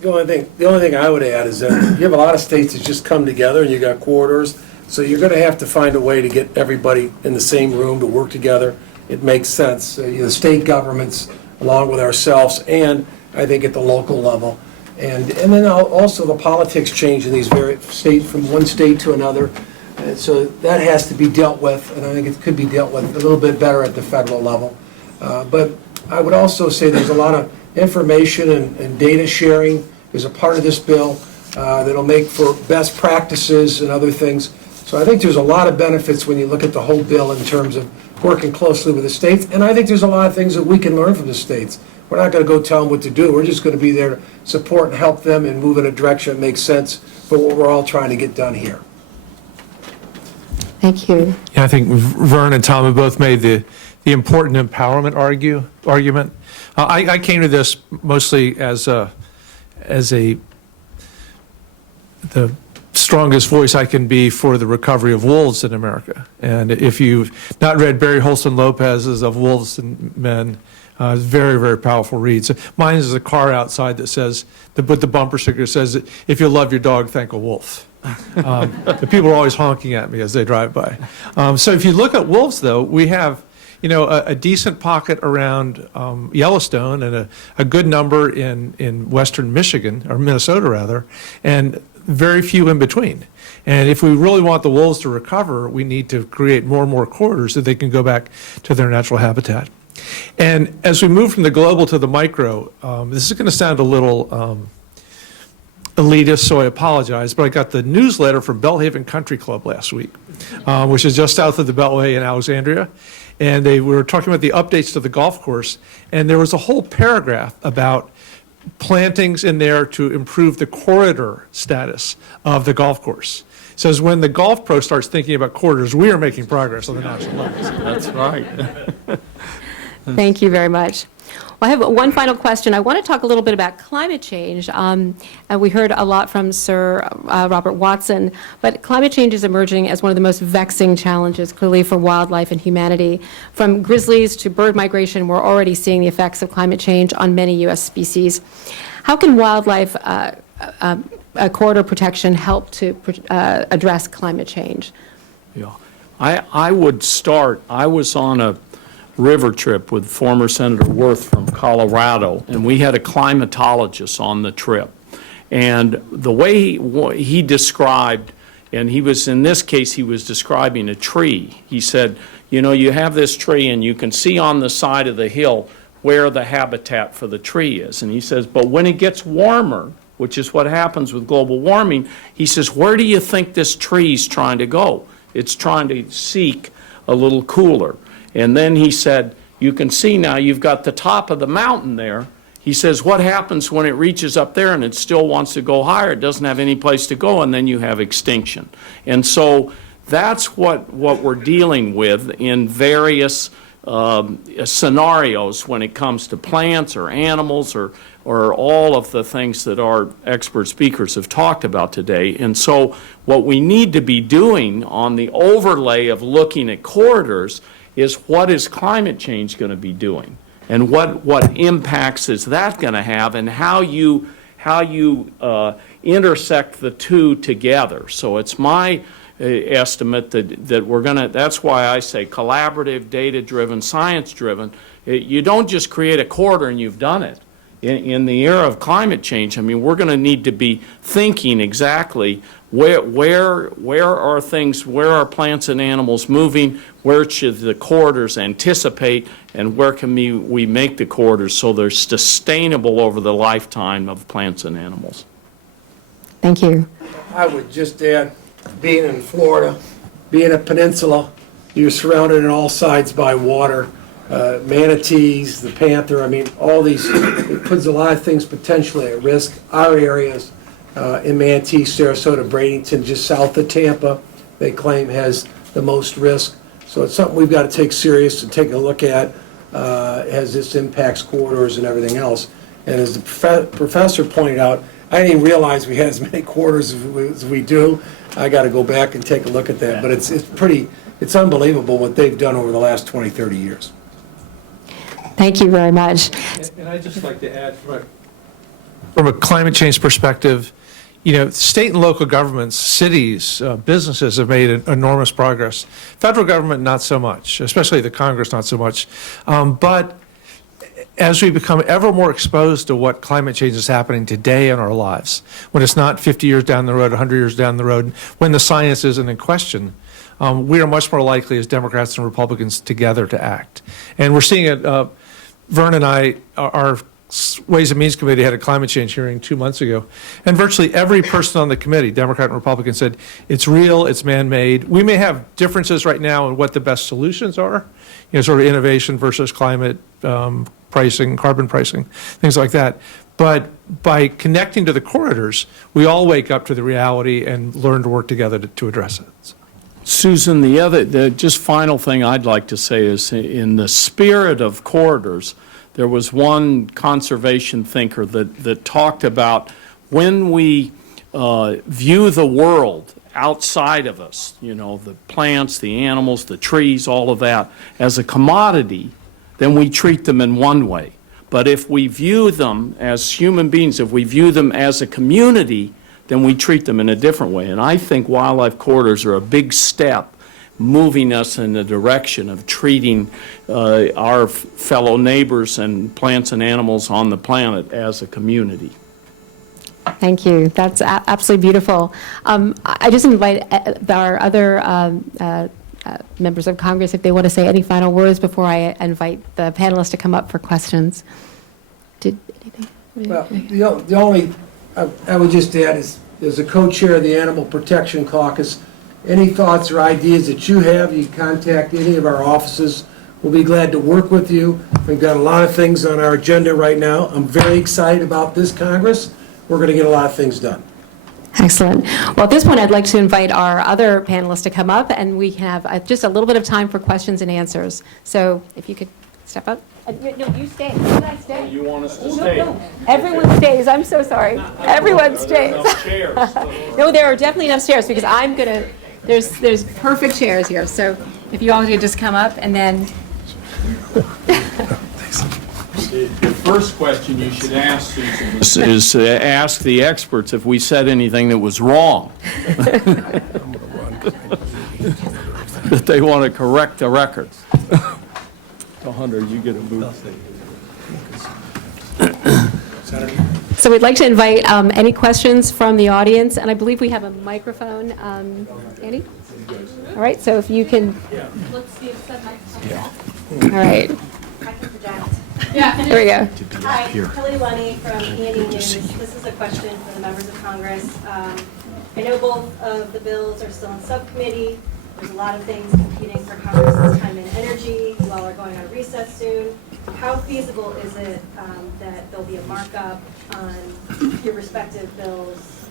The only thing I would add is that you have a lot of states that just come together and you got corridors, so you're going to have to find a way to get everybody in the same room to work together. It makes sense. The state governments, along with ourselves, and I think at the local level. And then also the politics change in these various states, from one state to another. And so that has to be dealt with, and I think it could be dealt with a little bit better at the federal level. But I would also say there's a lot of information and data sharing is a part of this bill that'll make for best practices and other things. So I think there's a lot of benefits when you look at the whole bill in terms of working closely with the states. And I think there's a lot of things that we can learn from the states. We're not going to go tell them what to do. We're just going to be there to support and help them and move in a direction that makes sense for what we're all trying to get done here. Thank you. Yeah, I think Vern and Tom have both made the important empowerment argument. I came to this mostly as the strongest voice I can be for the recovery of wolves in America. And if you've not read Barry Holston Lopez's Of Wolves and Men, it's very, very powerful read. So mine is a car outside that says, but the bumper sticker says, if you love your dog, thank a wolf. The people are always honking at me as they drive by. So if you look at wolves, though, we have a decent pocket around Yellowstone and a good number in western Michigan, or Minnesota rather, and very few in between. And if we really want the wolves to recover, we need to create more and more corridors so they can go back to their natural habitat. And as we move from the global to the micro, this is going to sound a little elitist, so I apologize, but I got the newsletter from Belhaven Country Club last week, which is just south of the Beltway in Alexandria. And they were talking about the updates to the golf course, and there was a whole paragraph about plantings in there to improve the corridor status of the golf course. It says when the golf pro starts thinking about corridors, we are making progress on the national level. That's right. Thank you very much. Well, I have one final question. I want to talk a little bit about climate change. And we heard a lot from Sir Robert Watson, but climate change is emerging as one of the most vexing challenges, clearly, for wildlife and humanity. From grizzlies to bird migration, we're already seeing the effects of climate change on many U.S. species. How can wildlife corridor protection help to address climate change? Yeah. I would start, I was on a river trip with former Senator Worth from Colorado, and we had a climatologist on the trip. And the way he described, and he was, in this case, he was describing a tree. He said, you have this tree and you can see on the side of the hill where the habitat for the tree is. And he says, but when it gets warmer, which is what happens with global warming, he says, where do you think this tree's trying to go? It's trying to seek a little cooler. And then he said, you can see now you've got the top of the mountain there. He says, what happens when it reaches up there and it still wants to go higher? It doesn't have any place to go, and then you have extinction. And so that's what we're dealing with in various scenarios when it comes to plants or animals or all of the things that our expert speakers have talked about today. And so what we need to be doing on the overlay of looking at corridors is what is climate change going to be doing, and what impacts is that going to have, and how you intersect the two together. So it's my estimate that we're going to, that's why I say collaborative, data-driven, science-driven. You don't just create a corridor and you've done it. In the era of climate change, I mean, we're going to need to be thinking exactly where are things, where are plants and animals moving, where should the corridors anticipate, and where can we make the corridors so they're sustainable over the lifetime of plants and animals. Thank you. I would just add, being in Florida, being a peninsula, you're surrounded on all sides by water. Manatees, the panther, I mean, all these, it puts a lot of things potentially at risk. Our areas in Manatee, Sarasota, Bradenton, just south of Tampa, they claim has the most risk. So it's something we've got to take serious and take a look at as this impacts corridors and everything else. And as the professor pointed out, I didn't even realize we had as many quarters as we do. I got to go back and take a look at that, but it's unbelievable what they've done over the last 20, 30 years. Thank you very much. And I'd just like to add, from a climate change perspective, state and local governments, cities, businesses have made enormous progress. Federal government, not so much, especially the Congress, not so much. But as we become ever more exposed to what climate change is happening today in our lives, when it's not 50 years down the road, 100 years down the road, when the science isn't in question, we are much more likely as Democrats and Republicans together to act. And we're seeing it, Vern and I, our Ways and Means Committee had a climate change hearing 2 months ago, and virtually every person on the committee, Democrat and Republican, said it's real, it's man-made. We may have differences right now in what the best solutions are, sort of innovation versus climate pricing, carbon pricing, things like that. But by connecting to the corridors, we all wake up to the reality and learn to work together to address it. Susan, the just final thing I'd like to say is in the spirit of corridors, there was one conservation thinker that talked about when we view the world outside of us, the plants, the animals, the trees, all of that, as a commodity, then we treat them in one way. But if we view them as human beings, if we view them as a community, then we treat them in a different way. And I think wildlife corridors are a big step moving us in the direction of treating our fellow neighbors and plants and animals on the planet as a community. Thank you. That's absolutely beautiful. I just invite our other members of Congress if they want to say any final words before I invite the panelists to come up for questions. Well, the only, I would just add is, as a co-chair of the Animal Protection Caucus, any thoughts or ideas that you have, you contact any of our offices. We'll be glad to work with you. We've got a lot of things on our agenda right now. I'm very excited about this Congress. We're going to get a lot of things done. Excellent. Well, at this point, I'd like to invite our other panelists to come up, and we can have just a little bit of time for questions and answers. So if you could step up. No, you stay. You guys stay. You want us to stay? No, everyone stays. I'm so sorry. Everyone stays. No, there are definitely enough chairs because I'm going to, there's perfect chairs here. So if you all could just come up and then. The first question you should ask, Susan, is to ask the experts if we said anything that was wrong. That they want to correct the record. So, Hunter, you get a booth. So we'd like to invite any questions from the audience, and I believe we have a microphone. Andy? All right, so if you can. Let's see if that microphone. Yeah. All right. I can project. Yeah. There we go. Hi, Kelly Lunny from E&E News. This is a question for the members of Congress. I know both of the bills are still in subcommittee. There's a lot of things competing for Congress's time and energy. You all are going on recess soon. How feasible is it that there'll be a markup on your respective bills,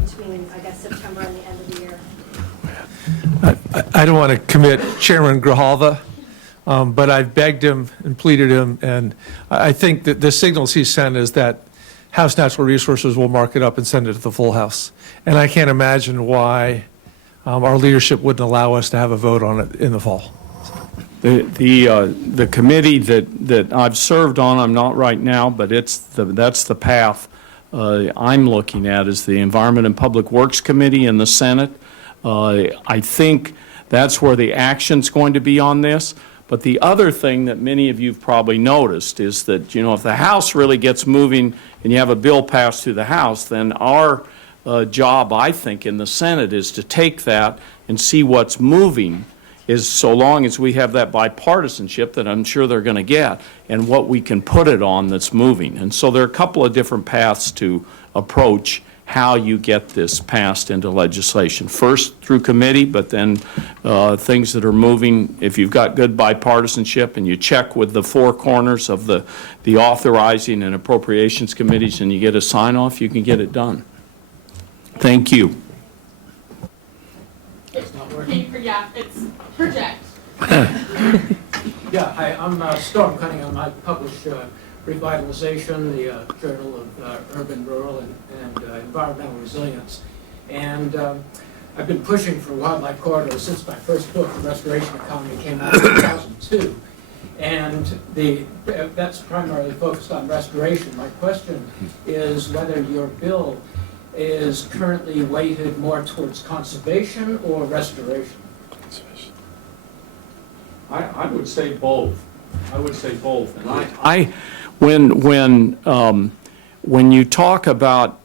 between, I guess, September and the end of the year? I don't want to commit Chairman Grijalva, but I've begged him and pleaded him, and I think that the signals he sent is that House Natural Resources will mark it up and send it to the full House. And I can't imagine why our leadership wouldn't allow us to have a vote on it in the fall. The committee that I've served on, I'm not right now, but that's the path I'm looking at, is the Environment and Public Works Committee in the Senate. I think that's where the action's going to be on this. But the other thing that many of you have probably noticed is that, if the House really gets moving and you have a bill passed through the House, then our job, I think, in the Senate is to take that and see what's moving, is so long as we have that bipartisanship that I'm sure they're going to get, and what we can put it on that's moving. And so there are a couple of different paths to approach how you get this passed into legislation. First through committee, but then things that are moving, if you've got good bipartisanship and you check with the four corners of the authorizing and appropriations committees and you get a sign-off, you can get it done. Thank you. Yeah, it's project. Yeah, hi, I'm Storm Cunningham. I publish Revitalization, the Journal of Urban, Rural, and Environmental Resilience. And I've been pushing for wildlife corridors since my first book, The Restoration Economy, came out in 2002. And that's primarily focused on restoration. My question is whether your bill is currently weighted more towards conservation or restoration? I would say both. I would say both. And when you talk about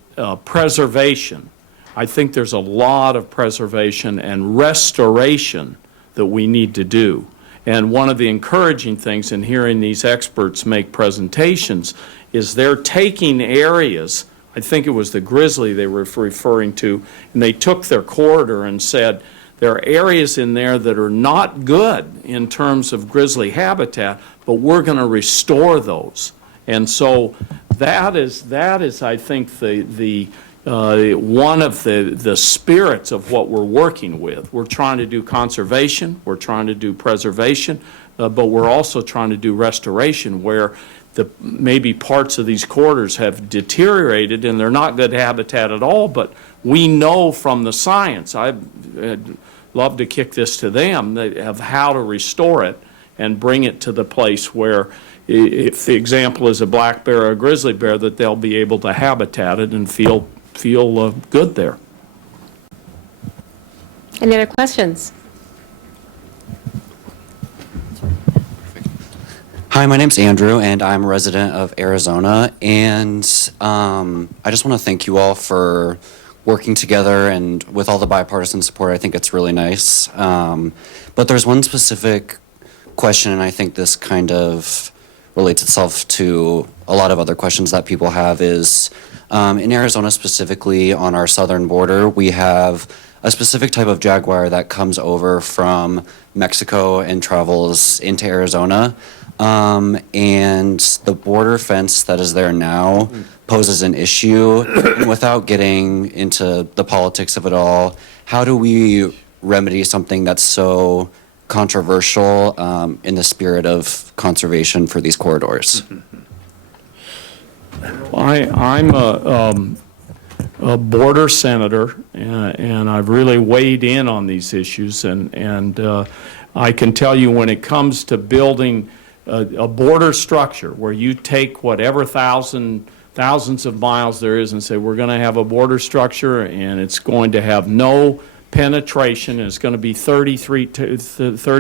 preservation, I think there's a lot of preservation and restoration that we need to do. And one of the encouraging things in hearing these experts make presentations is they're taking areas, I think it was the grizzly they were referring to, and they took their corridor and said, there are areas in there that are not good in terms of grizzly habitat, but we're going to restore those. And so that is I think, the one of the spirits of what we're working with. We're trying to do conservation, we're trying to do preservation, but we're also trying to do restoration where maybe parts of these corridors have deteriorated and they're not good habitat at all, but we know from the science, I'd love to kick this to them, of how to restore it and bring it to the place where, if the example is a black bear or a grizzly bear, that they'll be able to habitat it and feel good there. Any other questions? Hi, my name's Andrew, and I'm a resident of Arizona, and I just want to thank you all for working together and with all the bipartisan support. I think it's really nice. But there's one specific question, and I think this kind of relates itself to a lot of other questions that people have, is in Arizona specifically on our southern border, we have a specific type of jaguar that comes over from Mexico and travels into Arizona. And the border fence that is there now poses an issue. And without getting into the politics of it all, how do we remedy something that's so controversial in the spirit of conservation for these corridors? I'm a border senator, and I've really weighed in on these issues, and I can tell you when it comes to building a border structure where you take whatever thousands of miles there is and say we're going to have a border structure and it's going to have no penetration and it's going to be 30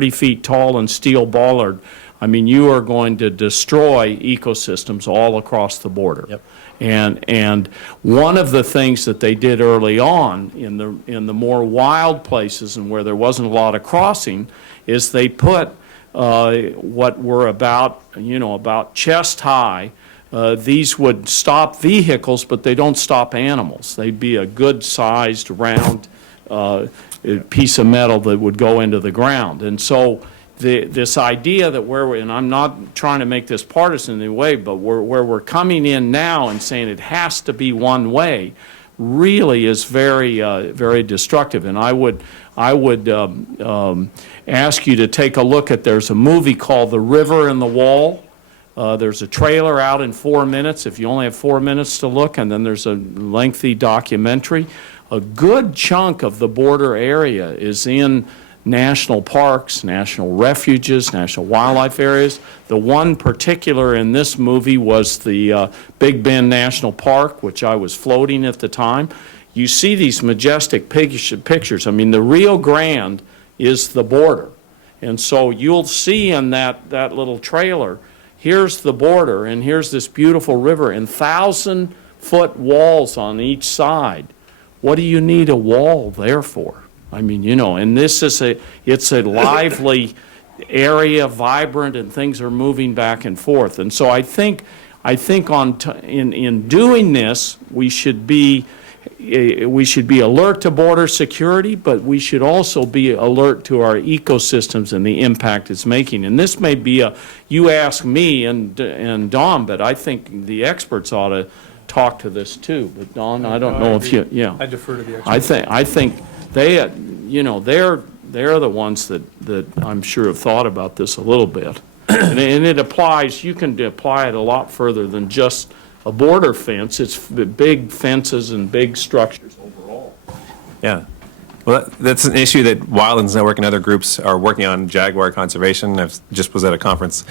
feet tall and steel bollard, I mean, you are going to destroy ecosystems all across the border. Yep. And one of the things that they did early on in the more wild places and where there wasn't a lot of crossing is they put what were about chest high. These would stop vehicles, but they don't stop animals. They'd be a good-sized, round piece of metal that would go into the ground. And so this idea that and I'm not trying to make this partisan in any way, but where we're coming in now and saying it has to be one way really is very, very destructive. And I would ask you to take a look at, there's a movie called The River and the Wall. There's a trailer out in 4 minutes, if you only have 4 minutes to look, and then there's a lengthy documentary. A good chunk of the border area is in national parks, national refuges, national wildlife areas. The one particular in this movie was the Big Bend National Park, which I was floating at the time. You see these majestic pictures. I mean, the Rio Grande is the border. And so you'll see in that little trailer, here's the border, and here's this beautiful river, and 1,000-foot walls on each side. What do you need a wall there for? I mean, and this is it's a lively area, vibrant, and things are moving back and forth. And so I think in doing this, we should be alert to border security, but we should also be alert to our ecosystems and the impact it's making. And this may be you ask me and Don, but I think the experts ought to talk to this too. But Don, I don't know if you, I defer to the experts. I think they're the ones that I'm sure have thought about this a little bit. And it applies, you can apply it a lot further than just a border fence. It's big fences and big structures overall. Yeah. Well, that's an issue that Wildlands Network and other groups are working on, jaguar conservation. I just was at a conference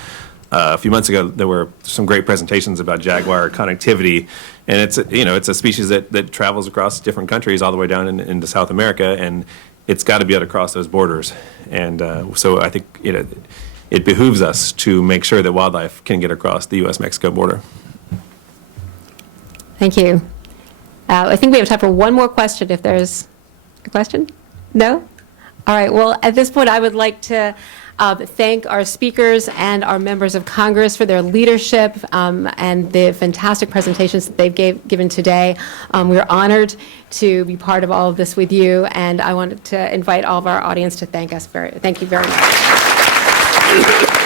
a few months ago. There were some great presentations about jaguar connectivity, and it's a species that travels across different countries all the way down into South America, and it's got to be able to cross those borders. And so I think it behooves us to make sure that wildlife can get across the U.S.-Mexico border. Thank you. I think we have time for one more question if there's a question. No? All right. Well, at this point, I would like to thank our speakers and our members of Congress for their leadership and the fantastic presentations that they've given today. We're honored to be part of all of this with you, and I wanted to invite all of our audience to thank you very much.